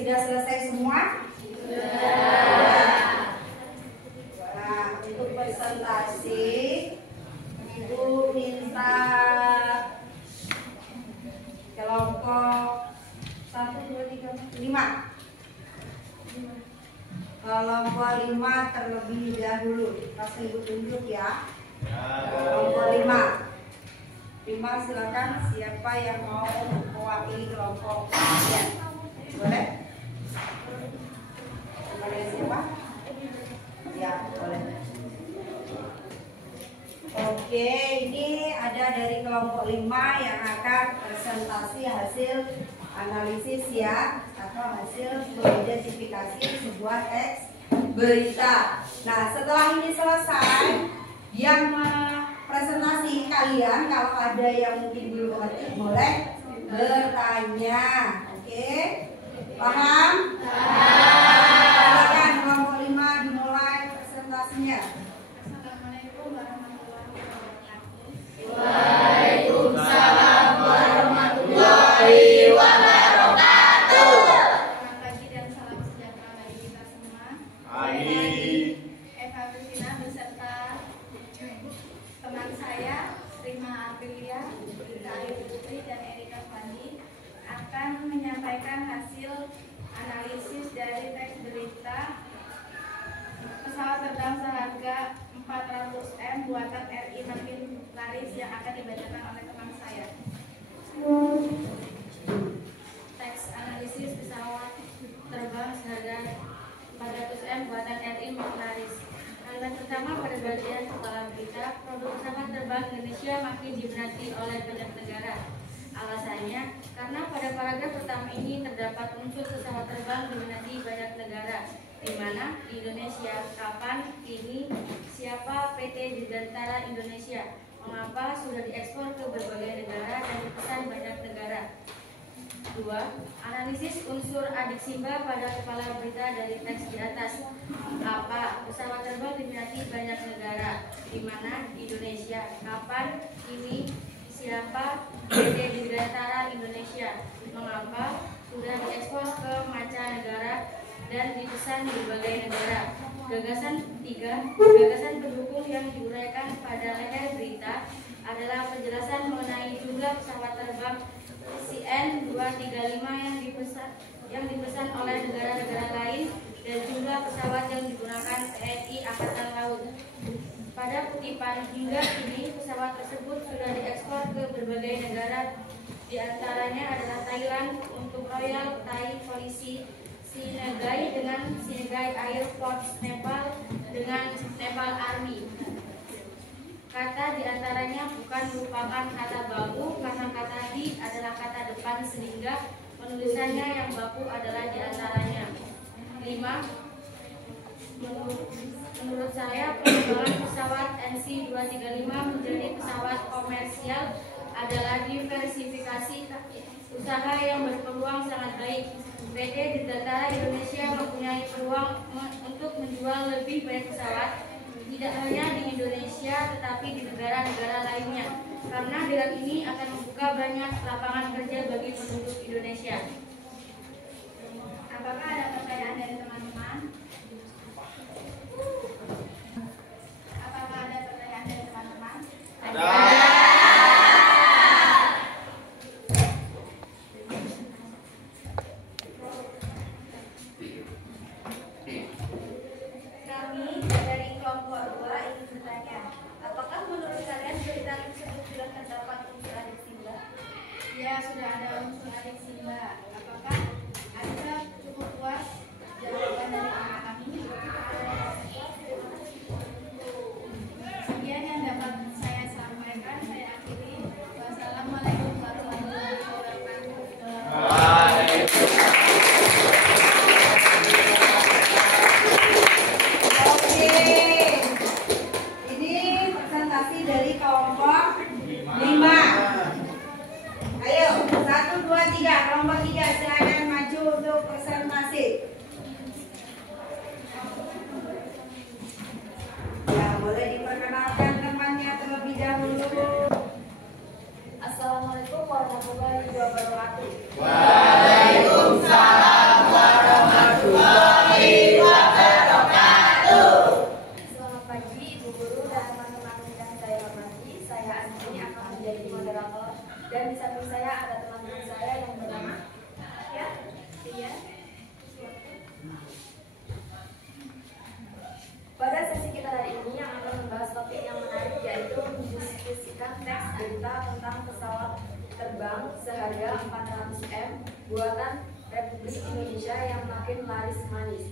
Sudah selesai semua? Nah, untuk presentasi Ibu minta kelompok 1, 2, 3, 5. Kelompok 5 terlebih dahulu. Kasih Ibu tunjuk ya. Kelompok 5. 5 silakan, siapa yang mau mewakili kelompok kalian? Boleh? Boleh siapa? Ya, boleh. Oke, ini ada dari kelompok 5 yang akan presentasi hasil analisis ya, atau hasil mengidentifikasi sebuah teks berita. Nah, setelah ini selesai, yang presentasi kalian kalau ada yang mungkin belum mengerti boleh bertanya. Oke? Paham? Silakan kelompok 5 dimulai presentasinya. Assalamualaikum warahmatullahi wabarakatuh. Waalaikumsalam warahmatullahi wabarakatuh. Selamat pagi dan salam sejahtera bagi kita semua. Eva Christina beserta teman saya Rima Aprilia, Rita Ayu Putri, dan Erika Fandi akan menyampaikan hasil analisis dari teks berita pesawat terbang seharga 400M buatan RI makin laris yang akan dibacakan oleh teman saya. Teks analisis pesawat terbang seharga 400M buatan RI makin laris. Halaman pertama pada bagian kepala berita, produk pesawat terbang Indonesia makin diminati oleh banyak negara. Alasannya, karena pada paragraf pertama ini terdapat unsur pesawat terbang diminati banyak negara, di mana di Indonesia, kapan, kini, siapa, PT Dirgantara Indonesia, mengapa sudah diekspor ke berbagai negara dan dipesan banyak negara. 2. Analisis unsur adik Simba pada kepala berita dari teks di atas. Apa pesawat terbang diminati banyak negara, di mana Indonesia, kapan, kini, siapa, PT Dirgantara Indonesia, mengapa sudah diekspor ke mancanegara dan dipesan berbagai negara. Gagasan 3. Gagasan pendukung yang diuraikan pada leher berita adalah penjelasan mengenai jumlah pesawat terbang CN-235 yang dipesan oleh negara-negara lain dan jumlah pesawat yang digunakan TNI Angkatan Laut. Pada kutipan hingga kini pesawat tersebut sudah diekspor ke berbagai negara, di antaranya adalah Thailand untuk Royal Thai Policy, Sinagai dengan Sinagai Air Force, Nepal dengan Nepal Army. Kata diantaranya bukan merupakan kata baku karena kata di adalah kata depan sehingga penulisannya yang baku adalah diantaranya. 5. Menurut saya pengembangan pesawat NC235 menjadi pesawat komersial adalah diversifikasi usaha yang berpeluang sangat baik. PT Dirgantara Indonesia mempunyai peluang untuk menjual lebih banyak pesawat, tidak hanya di Indonesia tetapi di negara-negara lainnya, karena dengan ini akan membuka banyak lapangan kerja bagi penduduk Indonesia. Apakah ada pertanyaan dari teman-teman? Apakah ada pertanyaan dari teman-teman? Kami dari kelompok 2 ingin bertanya, apakah menurut kalian berita tersebut sudah terdapat unsur adik Simba? Ya, sudah ada unsur adik Simba. Apakah Anda cukup puas jawaban dari kami? Sekian yang dapat saya sampaikan. Saya akhiri. Wassalamualaikum warahmatullahi wabarakatuh. Oke, ini presentasi dari kelompok 5. Ayo, 1, 2, 3, kelompok 3 silakan maju untuk presentasi. Ya, boleh diperkenalkan temannya terlebih dahulu. Assalamualaikum warahmatullahi wabarakatuh. Waalaikumsalam warahmatullahi Dan di samping saya ada teman-teman saya yang bernama ya. Pada sesi kita hari ini yang akan membahas topik yang menarik, yaitu mendiskusikan teks berita tentang pesawat terbang seharga 400M buatan Republik Indonesia yang makin laris manis.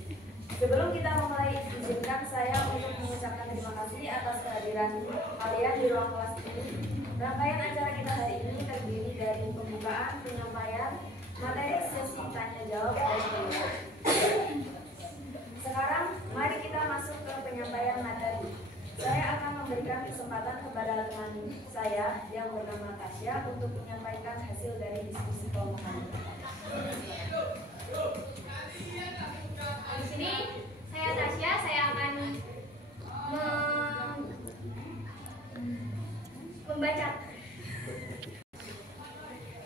Sebelum kita memulai, izinkan saya untuk mengucapkan terima kasih atas kehadiran kalian di ruang kelas ini. Rangkaian acara kita hari ini terdiri dari pembukaan, penyampaian, materi sesi tanya jawab, dan penelitian. Sekarang mari kita masuk ke penyampaian materi. Saya akan memberikan kesempatan kepada teman saya yang bernama Tasya untuk menyampaikan hasil dari diskusi kelompok kami. Di sini saya Tasya, saya akan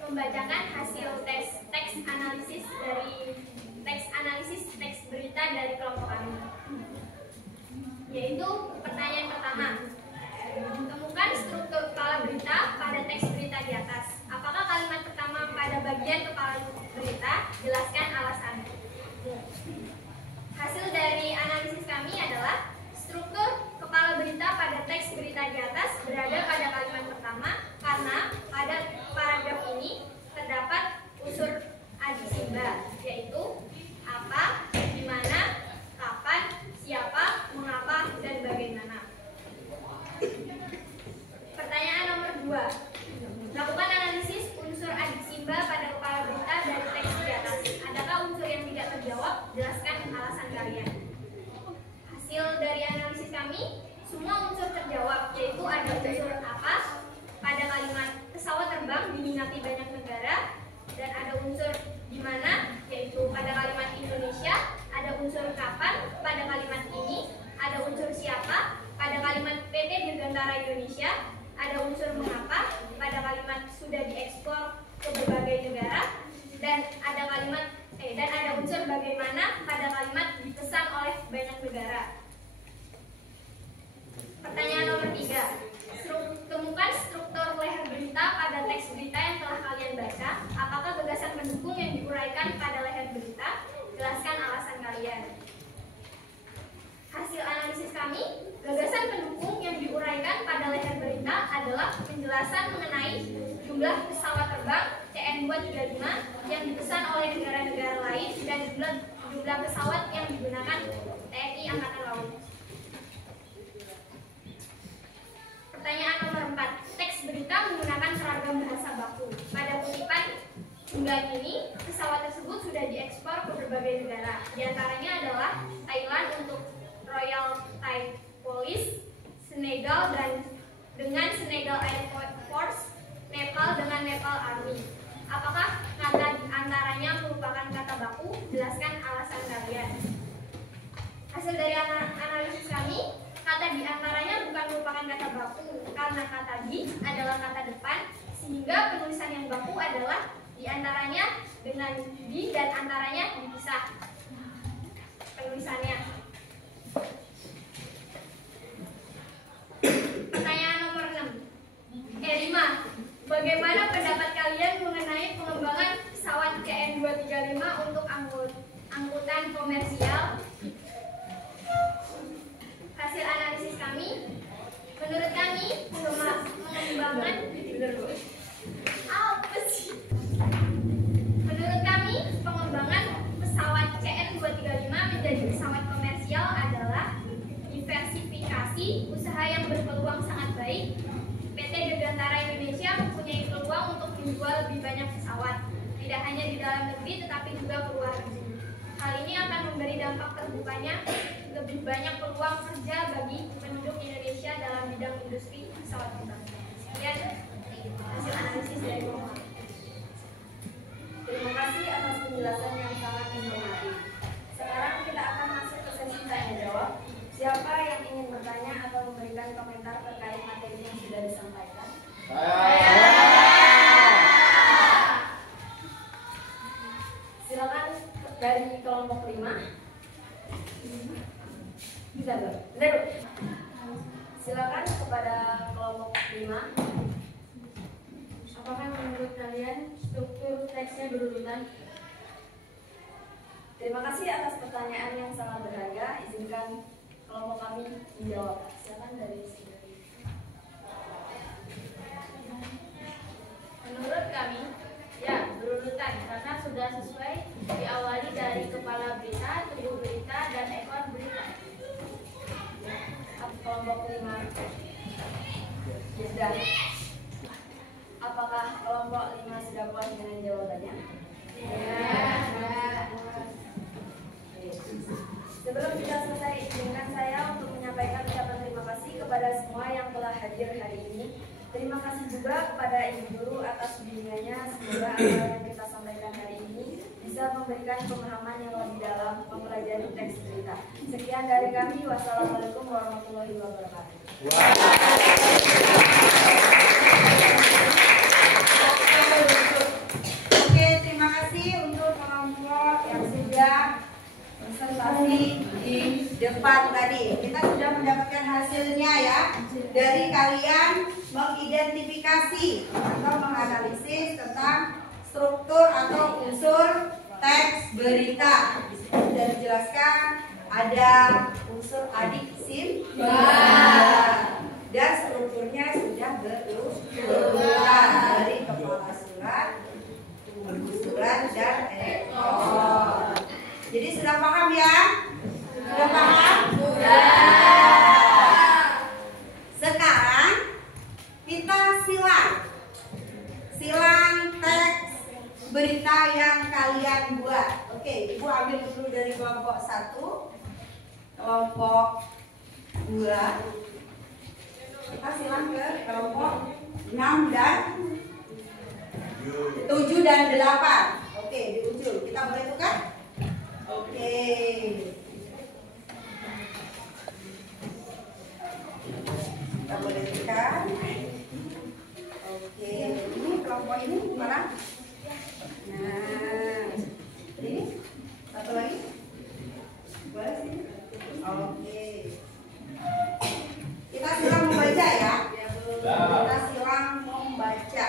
membacakan hasil teks analisis teks berita dari kelompok kami. Yaitu pertanyaan pertama. Temukan struktur kepala berita pada teks berita di atas. Apakah kalimat pertama pada bagian kepala berita? Jelaskan alasan. Hasil dari analisis kami adalah struktur kepala berita pada teks berita di atas berada pada kalimat pertama karena pada paragraf ini terdapat unsur adisimba, yaitu apa, di mana, kapan, siapa, mengapa, dan bagaimana. Pertanyaan nomor 2. Lakukan analisis unsur adisimba pada kepala berita dari teks di atas. Adakah unsur yang tidak terjawab? Jelaskan alasan kalian. Hasil dari analisis kami, semua unsur terjawab, yaitu ada unsur apa pada kalimat pesawat terbang diminati banyak negara, dan ada unsur di mana, yaitu pada kalimat Indonesia, ada unsur kapan pada kalimat ini, ada unsur siapa pada kalimat PT Dirgantara Indonesia, ada unsur mengapa pada kalimat sudah diekspor ke berbagai negara, dan ada unsur bagaimana pada kalimat dipesan oleh banyak negara. Pertanyaan nomor 3. Temukan struktur leher berita pada teks berita yang telah kalian baca. Apakah gagasan pendukung yang diuraikan pada leher berita? Jelaskan alasan kalian. Hasil analisis kami, gagasan pendukung yang diuraikan pada leher berita adalah penjelasan mengenai jumlah pesawat terbang CN235 yang dipesan oleh negara-negara lain dan jumlah pesawat yang digunakan TNI Angkatan Laut. Pertanyaan nomor 4. Teks berita menggunakan seragam bahasa baku. Pada kutipan unggahan ini, pesawat tersebut sudah diekspor ke berbagai negara. Di antaranya adalah Thailand untuk Royal Thai Police, Senegal dengan Senegal Air Force, Nepal dengan Nepal Army. Apakah kata di antaranya merupakan kata baku? Jelaskan alasan kalian. Hasil dari analisis kami, kata di antaranya bukan merupakan kata baku karena kata di adalah kata depan, sehingga penulisan yang baku adalah di antaranya dengan di dan antaranya dipisah penulisannya. Pertanyaan nomor 5. Bagaimana pendapat kalian mengenai pengembangan pesawat CN235 untuk angkutan komersial? Hasil analisis kami, menurut kami pengembangan pesawat CN235 menjadi pesawat komersial adalah diversifikasi usaha yang berpeluang sangat baik. PT Dirgantara Indonesia mempunyai peluang untuk menjual lebih banyak pesawat, tidak hanya di dalam negeri tetapi juga ke luar negeri. Hal ini akan memberi dampak terbukanya lebih banyak peluang kerja bagi penduduk Indonesia dalam bidang industri pesawat terbang. Sekian hasil analisis dari kelompok. Terima kasih atas penjelasan yang sangat informatif. Sekarang kita akan masuk ke sesi tanya jawab. Siapa yang ingin bertanya atau memberikan komentar terkait materi yang sudah disampaikan? Silakan dari kelompok 5. Bisa benar. Silakan kepada kelompok 5. Apakah menurut kalian struktur teksnya berurutan? Terima kasih atas pertanyaan yang sangat berharga. Izinkan kelompok kami menjawab. Silakan dari sini. Menurut kami, ya berurutan karena sudah sesuai diawali dari kepala berita, tubuh berita, dan ekor berita. Kelompok 5 sudah. Apakah kelompok 5 sudah puas dengan jawabannya? Sebelum kita selesai, izinkan saya untuk menyampaikan ucapan terima kasih kepada semua yang telah hadir hari ini. Terima kasih juga kepada Ibu Guru atas bimbingannya. Semoga apa yang kita sampaikan hari ini bisa memberikan pemahaman yang lebih dalam mempelajari teks berita. Sekian dari kami. Wassalamualaikum warahmatullahi wabarakatuh. Oke, terima kasih untuk kelompok yang sudah observasi di depan tadi. Kita sudah mendapatkan hasilnya ya. Dari kalian mengidentifikasi atau menganalisis tentang struktur atau unsur teks berita. Sudah dijelaskan ada unsur adiksimba dan strukturnya sudah berurutan dari kepala surat, tubuh surat, dan ekor. Jadi sudah paham ya? Sudah paham? Sudah. Sekarang kita silang teks berita yang kalian buat. Oke, Ibu ambil dulu dari kelompok 1, kelompok 2. Kita silang ke kelompok 6 dan 7 dan 8. Oke, di ujung. Kita boleh tukar? Oke. Kita boleh tukar. Oke, ini kelompok ini mana? Nah, ini satu lagi. Boleh sih? Oke. Kita silang membaca ya. Kita silang membaca.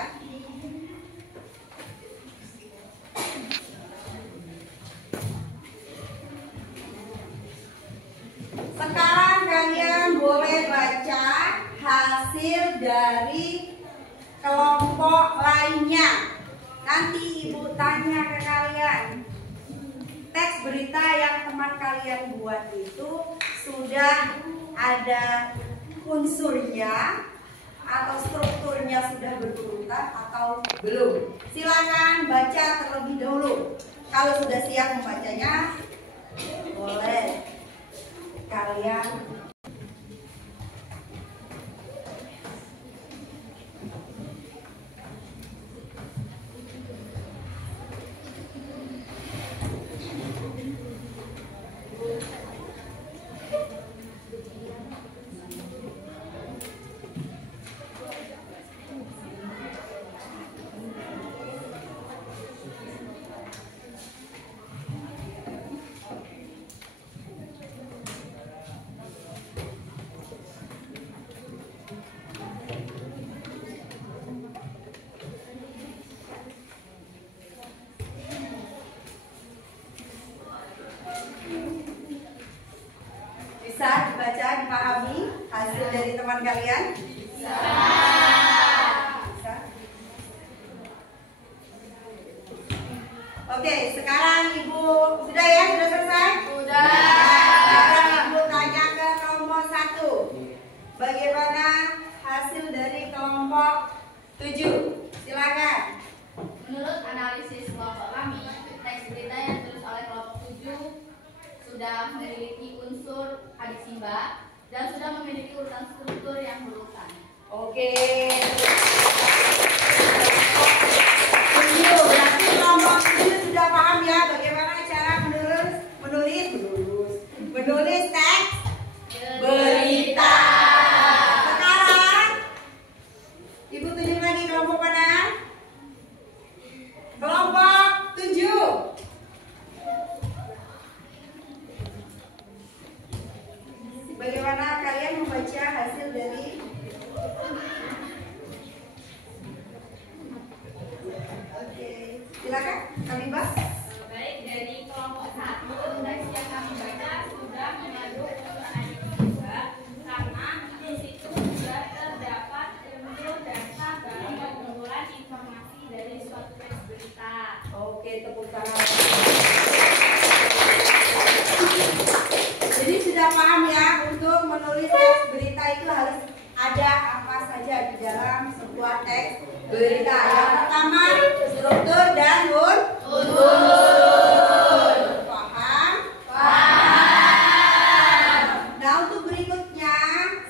Sekarang kalian boleh baca hasil dari kelompok lainnya. Nanti Ibu tanya ke kalian, teks berita yang teman kalian buat itu sudah ada unsurnya atau strukturnya sudah berurutan atau belum? Silakan baca terlebih dahulu. Kalau sudah siap membacanya, boleh kalian bisa dibaca, dipahami hasil dari teman kalian? Bisa. Bisa. Oke, sekarang Ibu sudah ya? Sudah selesai? Sudah. Sekarang Ibu tanya ke kelompok 1. Bagaimana hasil dari kelompok 7? Silakan. Menurut analisis kelompok kami, teks berita yang ditulis oleh kelompok 7 sudah memiliki unsur adiksimba dan sudah memiliki urutan struktur yang berurutan. Oke. Berarti kelompok 7 sudah paham ya bagaimana cara menulis teks berita. Sekarang Ibu tunjuk lagi kelompok mana? Kelompok 7. Bagaimana kalian membaca hasil dari di dalam sebuah teks berita. Yang pertama, struktur dan unsur. Paham? Paham. Nah, untuk berikutnya,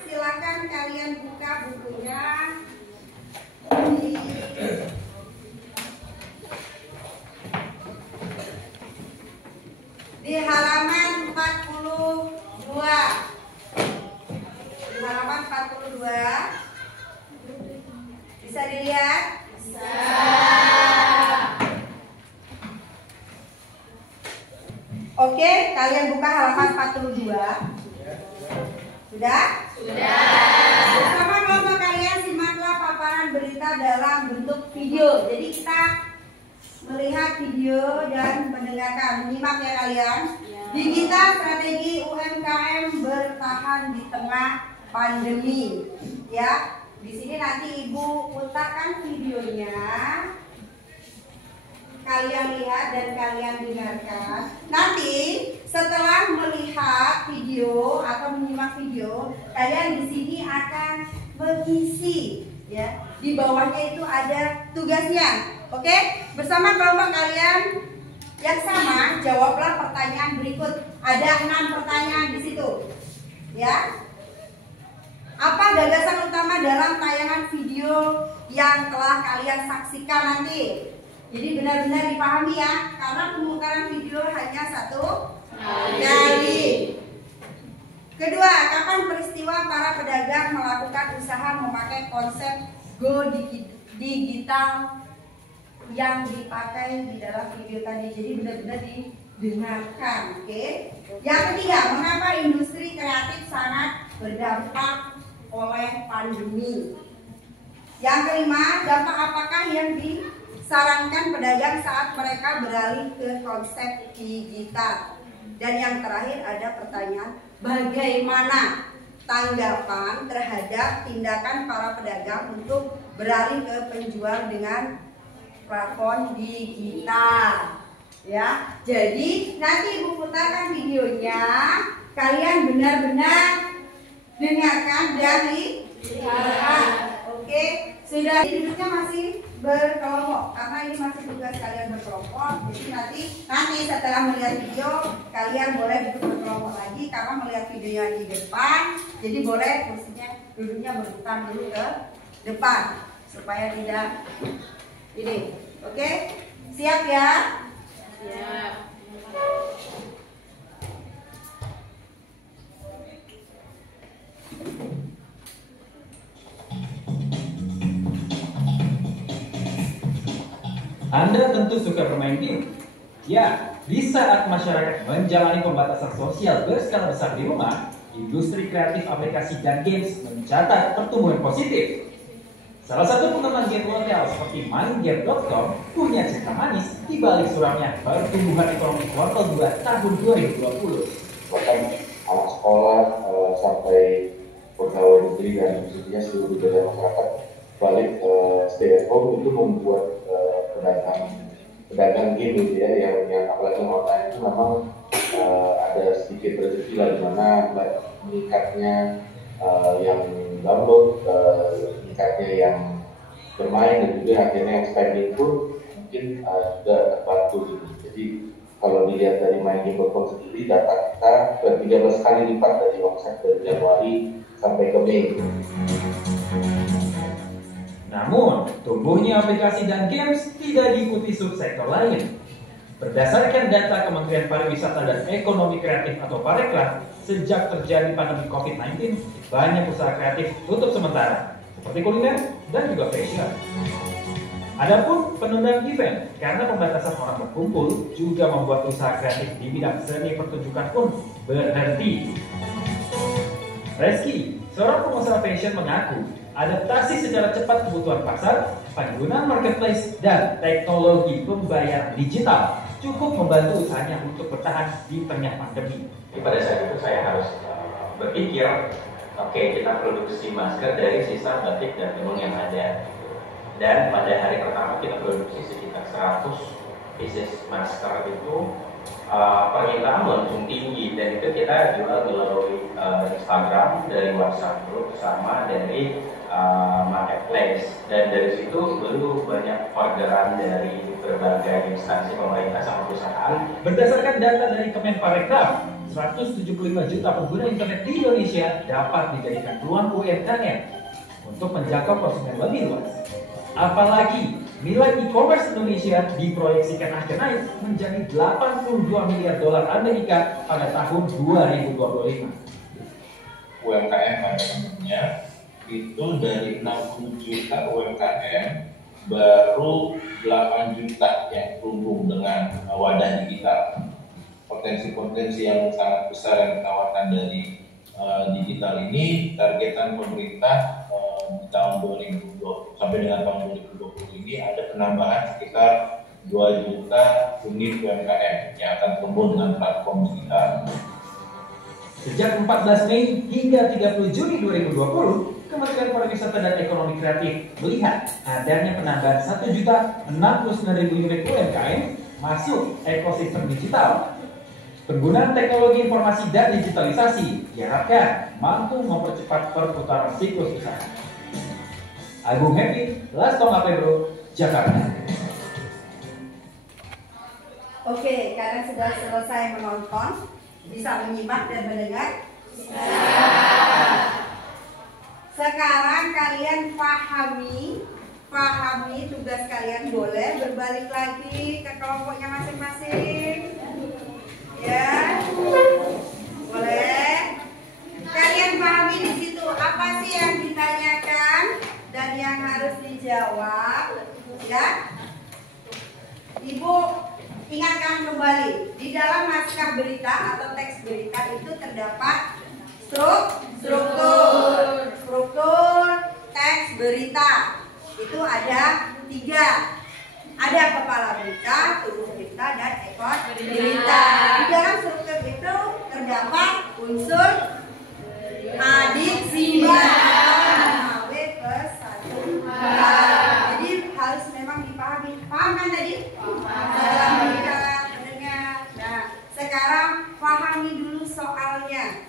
silakan kalian buka bukunya di halaman 42. Di halaman 42. Bisa dilihat? Bisa. Oke, kalian buka halaman 42. Sudah? Sudah. Bersama kelompok kalian simaklah paparan berita dalam bentuk video. Jadi kita melihat video dan mendengarkan, menyimak ya kalian. Digital strategi UMKM bertahan di tengah pandemi. Ya, di sini nanti Ibu putarkan videonya. Kalian lihat dan kalian dengarkan. Nanti setelah melihat video atau menyimak video, kalian di sini akan mengisi, ya. Di bawahnya itu ada tugasnya. Oke, bersama kelompok kalian yang sama, jawablah pertanyaan berikut. Ada 6 pertanyaan di situ. Ya. Apa gagasan utama dalam tayangan video yang telah kalian saksikan nanti? Jadi benar-benar dipahami ya, karena pemutaran video hanya 1 kali. Kedua, kapan peristiwa para pedagang melakukan usaha memakai konsep Go Digital yang dipakai di dalam video tadi? Jadi benar-benar didengarkan, oke? Yang ketiga, mengapa industri kreatif sangat berdampak oleh pandemi? Yang kelima, dampak apakah yang disarankan pedagang saat mereka beralih ke konsep digital? Dan yang terakhir ada pertanyaan, bagaimana tanggapan terhadap tindakan para pedagang untuk beralih ke penjual dengan platform digital? Ya, jadi nanti Ibu putarkan videonya, kalian benar-benar dengarkan dari oke, sudah duduknya masih berkelompok karena ini masih tugas kalian berkelompok. Jadi nanti setelah melihat video kalian boleh duduk berkelompok lagi karena melihat videonya di depan. Jadi boleh kursinya duduknya berputar dulu ke depan supaya tidak ini. Oke, siap ya? Siap. Anda tentu suka bermain game. Ya, di saat masyarakat menjalani pembatasan sosial berskala besar di rumah, industri kreatif aplikasi dan games mencatat pertumbuhan positif. Salah satu pengembang game lokal seperti MindGame.com punya cerita manis di balik suramnya pertumbuhan ekonomi kuartal 2 tahun 2020. Bahkan anak sekolah sampai pegawai negeri dan tentunya seluruh daerah masyarakat balik stay at home itu membuat pedagang game gitu ya, yang apalagi online itu memang ada sedikit rezeki lah, di mana meningkatnya yang download, meningkatnya yang bermain, dan juga akhirnya yang spending pun mungkin juga terbantu gitu. Jadi kalau dilihat dari MindGame.com sendiri, data kita 13 kali lipat dari omset dari Januari sampai ke Mei. Namun, tumbuhnya aplikasi dan games tidak diikuti subsektor lain. Berdasarkan data Kementerian Pariwisata dan Ekonomi Kreatif atau Parekraf, sejak terjadi pandemi COVID-19, banyak usaha kreatif tutup sementara, seperti kuliner dan juga fashion. Adapun penundaan event karena pembatasan orang berkumpul juga membuat usaha kreatif di bidang seni pertunjukan pun berhenti. Reski, seorang pengusaha fashion, mengaku adaptasi secara cepat kebutuhan pasar, penggunaan marketplace, dan teknologi pembayaran digital cukup membantu usahanya untuk bertahan di tengah pandemi. Pada saat itu saya harus berpikir, oke, kita produksi masker dari sisa batik dan tenun yang ada. Dan pada hari pertama kita produksi sekitar 100 pieces masker itu, permintaan langsung tinggi, dan itu kita jual melalui Instagram, dari WhatsApp group, sama dari marketplace, dan dari situ baru banyak orderan dari berbagai instansi pemerintah sama perusahaan. Berdasarkan data dari Kemenparekraf, 175 juta pengguna internet di Indonesia dapat dijadikan peluang UMKM untuk menjangkau konsumen lebih luas. Apalagi nilai e-commerce Indonesia diproyeksikan akan naik menjadi 82 miliar dolar Amerika pada tahun 2025. UMKM pada umumnya itu dari 60 juta UMKM baru 8 juta yang terhubung dengan wadah digital. Potensi-potensi yang sangat besar yang ditawarkan dari digital ini, targetan pemerintah di tahun 2020 sampai dengan tahun 2020 ini ada penambahan sekitar 2 juta unit UMKM yang akan terhubung dengan platform digital. Sejak 14 Mei hingga 30 Juni 2020, Kementerian Pariwisata dan Ekonomi Kreatif melihat adanya penambahan 1.069.000 unit UMKM masuk ekosistem digital. Penggunaan teknologi informasi dan digitalisasi diharapkan mampu mempercepat perputaran siklus usaha. Agung Happy, Lastong Apebro, Jakarta. Oke, kalian sudah selesai menonton, bisa menyimak dan mendengar. Sekarang kalian pahami tugas kalian, boleh berbalik lagi ke kelompoknya masing-masing. Ya, boleh. Kalian pahami di situ apa sih yang ditanyakan dan yang harus dijawab, ya. Ibu ingatkan kembali, di dalam naskah berita atau teks berita itu terdapat struktur teks berita. Itu ada 3. Ada kepala berita, tubuh berita, dan ekor berita. Di dalam struktur itu terdapat unsur adiksimba W+1. Jadi harus memang dipahami. Paham kan tadi? Dalam berbicara, mendengar. Nah, sekarang pahami dulu soalnya.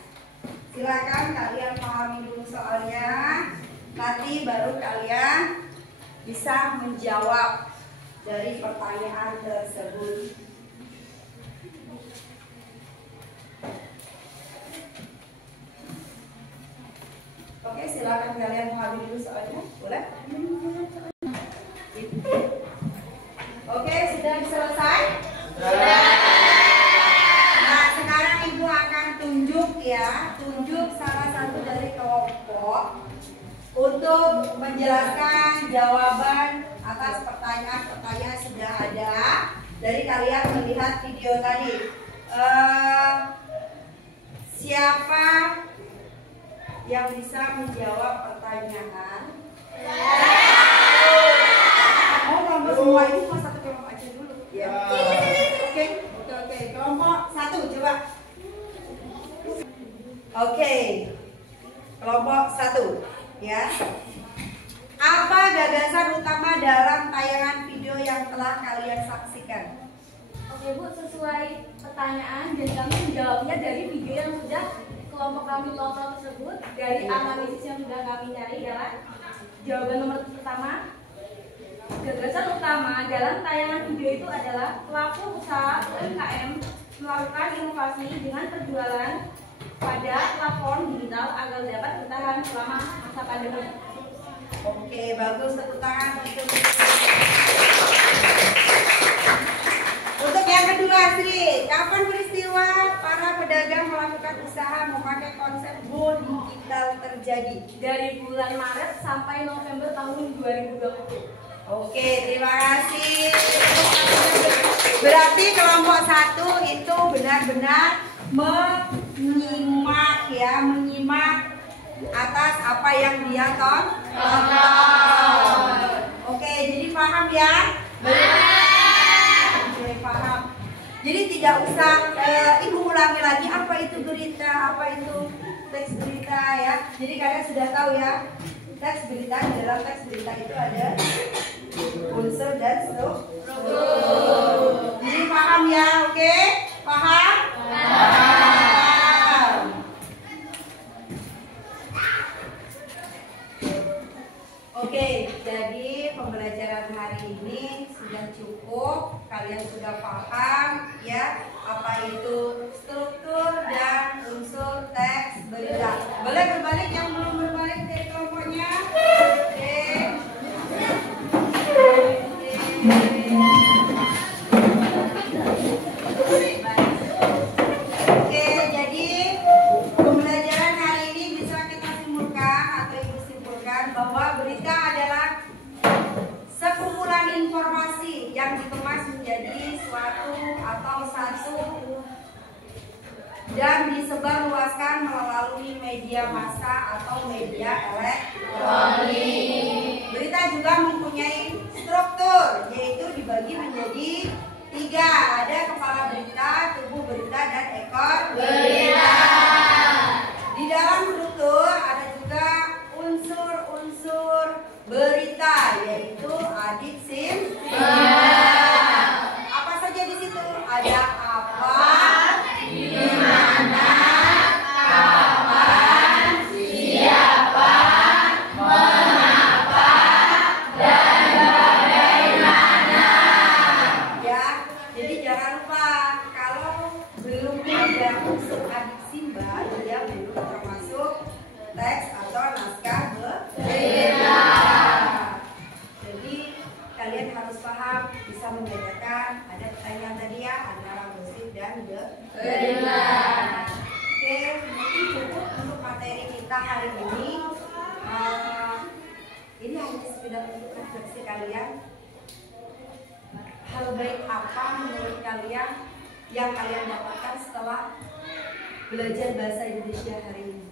Silakan kalian pahami dulu soalnya. Nanti baru kalian bisa menjawab dari pertanyaan tersebut. Oke, silakan kalian pahami dulu soalnya, boleh? Oke, sudah selesai? Nah, sekarang Ibu akan tunjuk salah satu dari kelompok untuk menjelaskan jawaban atas pertanyaan sudah ada dari kalian melihat video tadi. Siapa yang bisa menjawab pertanyaan? Oh, kelompok semua ini mau satu kelompok aja dulu. Ya. Oke. Kelompok 1 coba. Oke. Kelompok 1, ya. Apa gagasan utama dalam tayangan video yang telah kalian saksikan? Oke Bu, sesuai pertanyaan dan kami menjawabnya dari video yang sudah kelompok kami tonton tersebut. Dari analisis yang sudah kami cari adalah jawaban nomor pertama. Gagasan utama dalam tayangan video itu adalah pelaku usaha UMKM melakukan inovasi dengan perjualan pada platform digital agar dapat bertahan selama masa pandemi. Oke, bagus, tepuk tangan untuk yang kedua, Sri. Kapan peristiwa para pedagang melakukan usaha memakai konsep go digital terjadi? Dari bulan Maret sampai November tahun 2020. Oke, terima kasih. Berarti kelompok 1 itu benar-benar menyimak atas apa yang dia tonton. Oke, jadi paham ya? Oke, paham. Jadi tidak usah Ibu ulangi lagi apa itu berita, apa itu teks berita ya. Jadi kalian sudah tahu ya. Teks berita, di dalam teks berita itu ada unsur dan struktur. Jadi paham ya, oke? Paham? Paham. Oke, jadi pembelajaran hari ini sudah cukup. Kalian sudah paham ya apa itu struktur dan unsur teks berita. Boleh berbalik yang belum berbalik dari kelompoknya? Oke. Oke, jadi pembelajaran hari ini bisa kita simpulkan atau ibu simpulkan bahwa berita adalah sekumpulan informasi yang dikemas menjadi suatu atau satu dan disebarluaskan melalui media massa atau media elektronik. Berita juga mempunyai struktur, yaitu dibagi menjadi 3. Ada kepala berita, tubuh berita, dan ekor berita. Di dalam struktur ada juga unsur-unsur berita, yaitu adiksimba. Apa saja di situ? Ada apa, di mana, kapan, siapa, mengapa, dan bagaimana. Ya, jadi jangan lupa kalau belum ada unsur adiksimba, dia belum termasuk teks atau naskah berita. Jadi kalian harus paham, bisa membedakan. Ada pertanyaan tadi ya antara gosip dan berita. Oke, mungkin cukup untuk materi kita hari ini. Ini hanya sekedar untuk refleksi kalian. Hal baik apa menurut kalian yang kalian dapatkan setelah belajar bahasa Indonesia hari ini?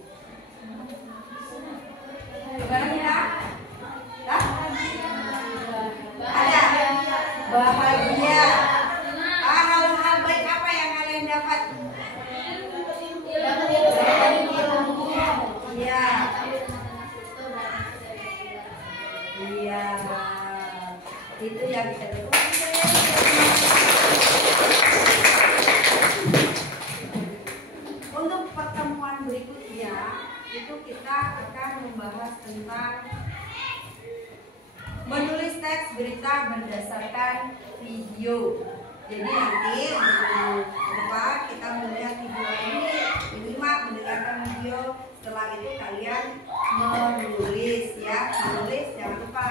Gimana ya? Ada bahagia. Hal-hal baik apa yang kalian dapat? Iya. Iya. Itu yang kita dapat. Untuk pertemuan berikutnya itu kita akan membahas tentang menulis teks berita berdasarkan video. Jadi nanti untuk depan kita melihat video ini, minimal mendengarkan video. Setelah itu kalian menulis ya, menulis jangan lupa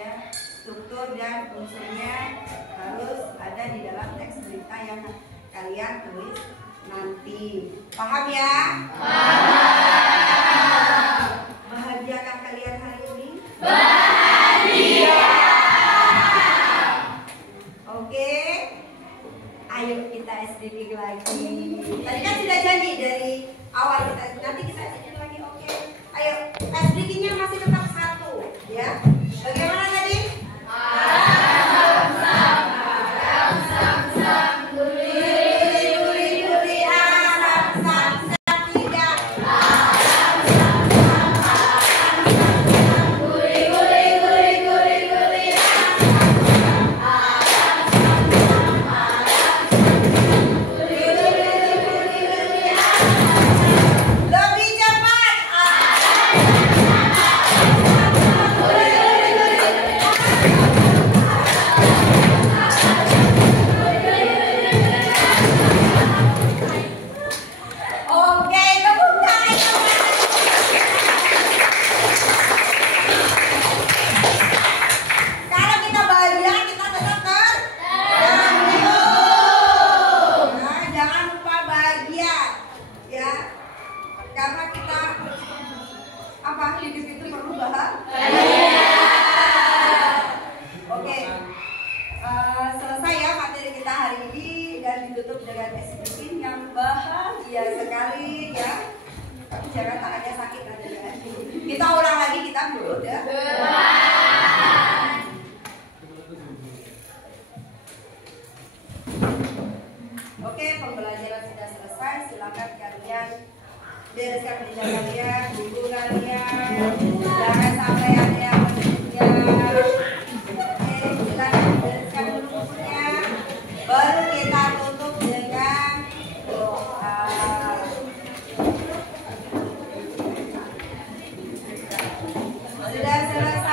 ya, struktur dan unsurnya harus ada di dalam teks berita yang kalian tulis nanti. Paham ya? Paham. Bahagiakah kalian hari ini? Bahagia. Oke. Ayo kita SDG lagi. Tadi kan sudah janji dari awal kita. Nanti kita SDG lagi. Oke. Ayo, SDG-nya masih tetap 1 ya. Bagaimana tadi? Oke, pembelajaran sudah selesai. Silakan kalian bereskan meja kalian, buku kalian. Jangan sampai ada yang menunjukkan. Oke, silakan bereskan dulu bukunya. Baru kita tutup dengan doa. Sudah selesai.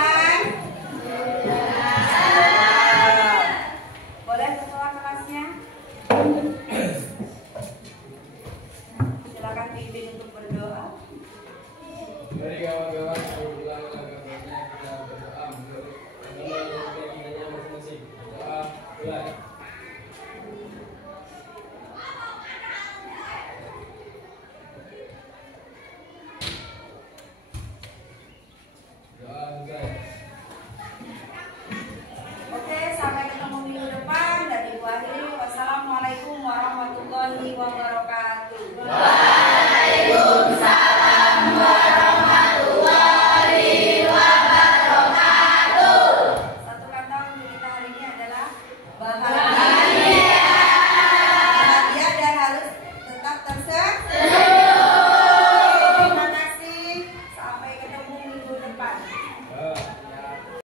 Bahagia.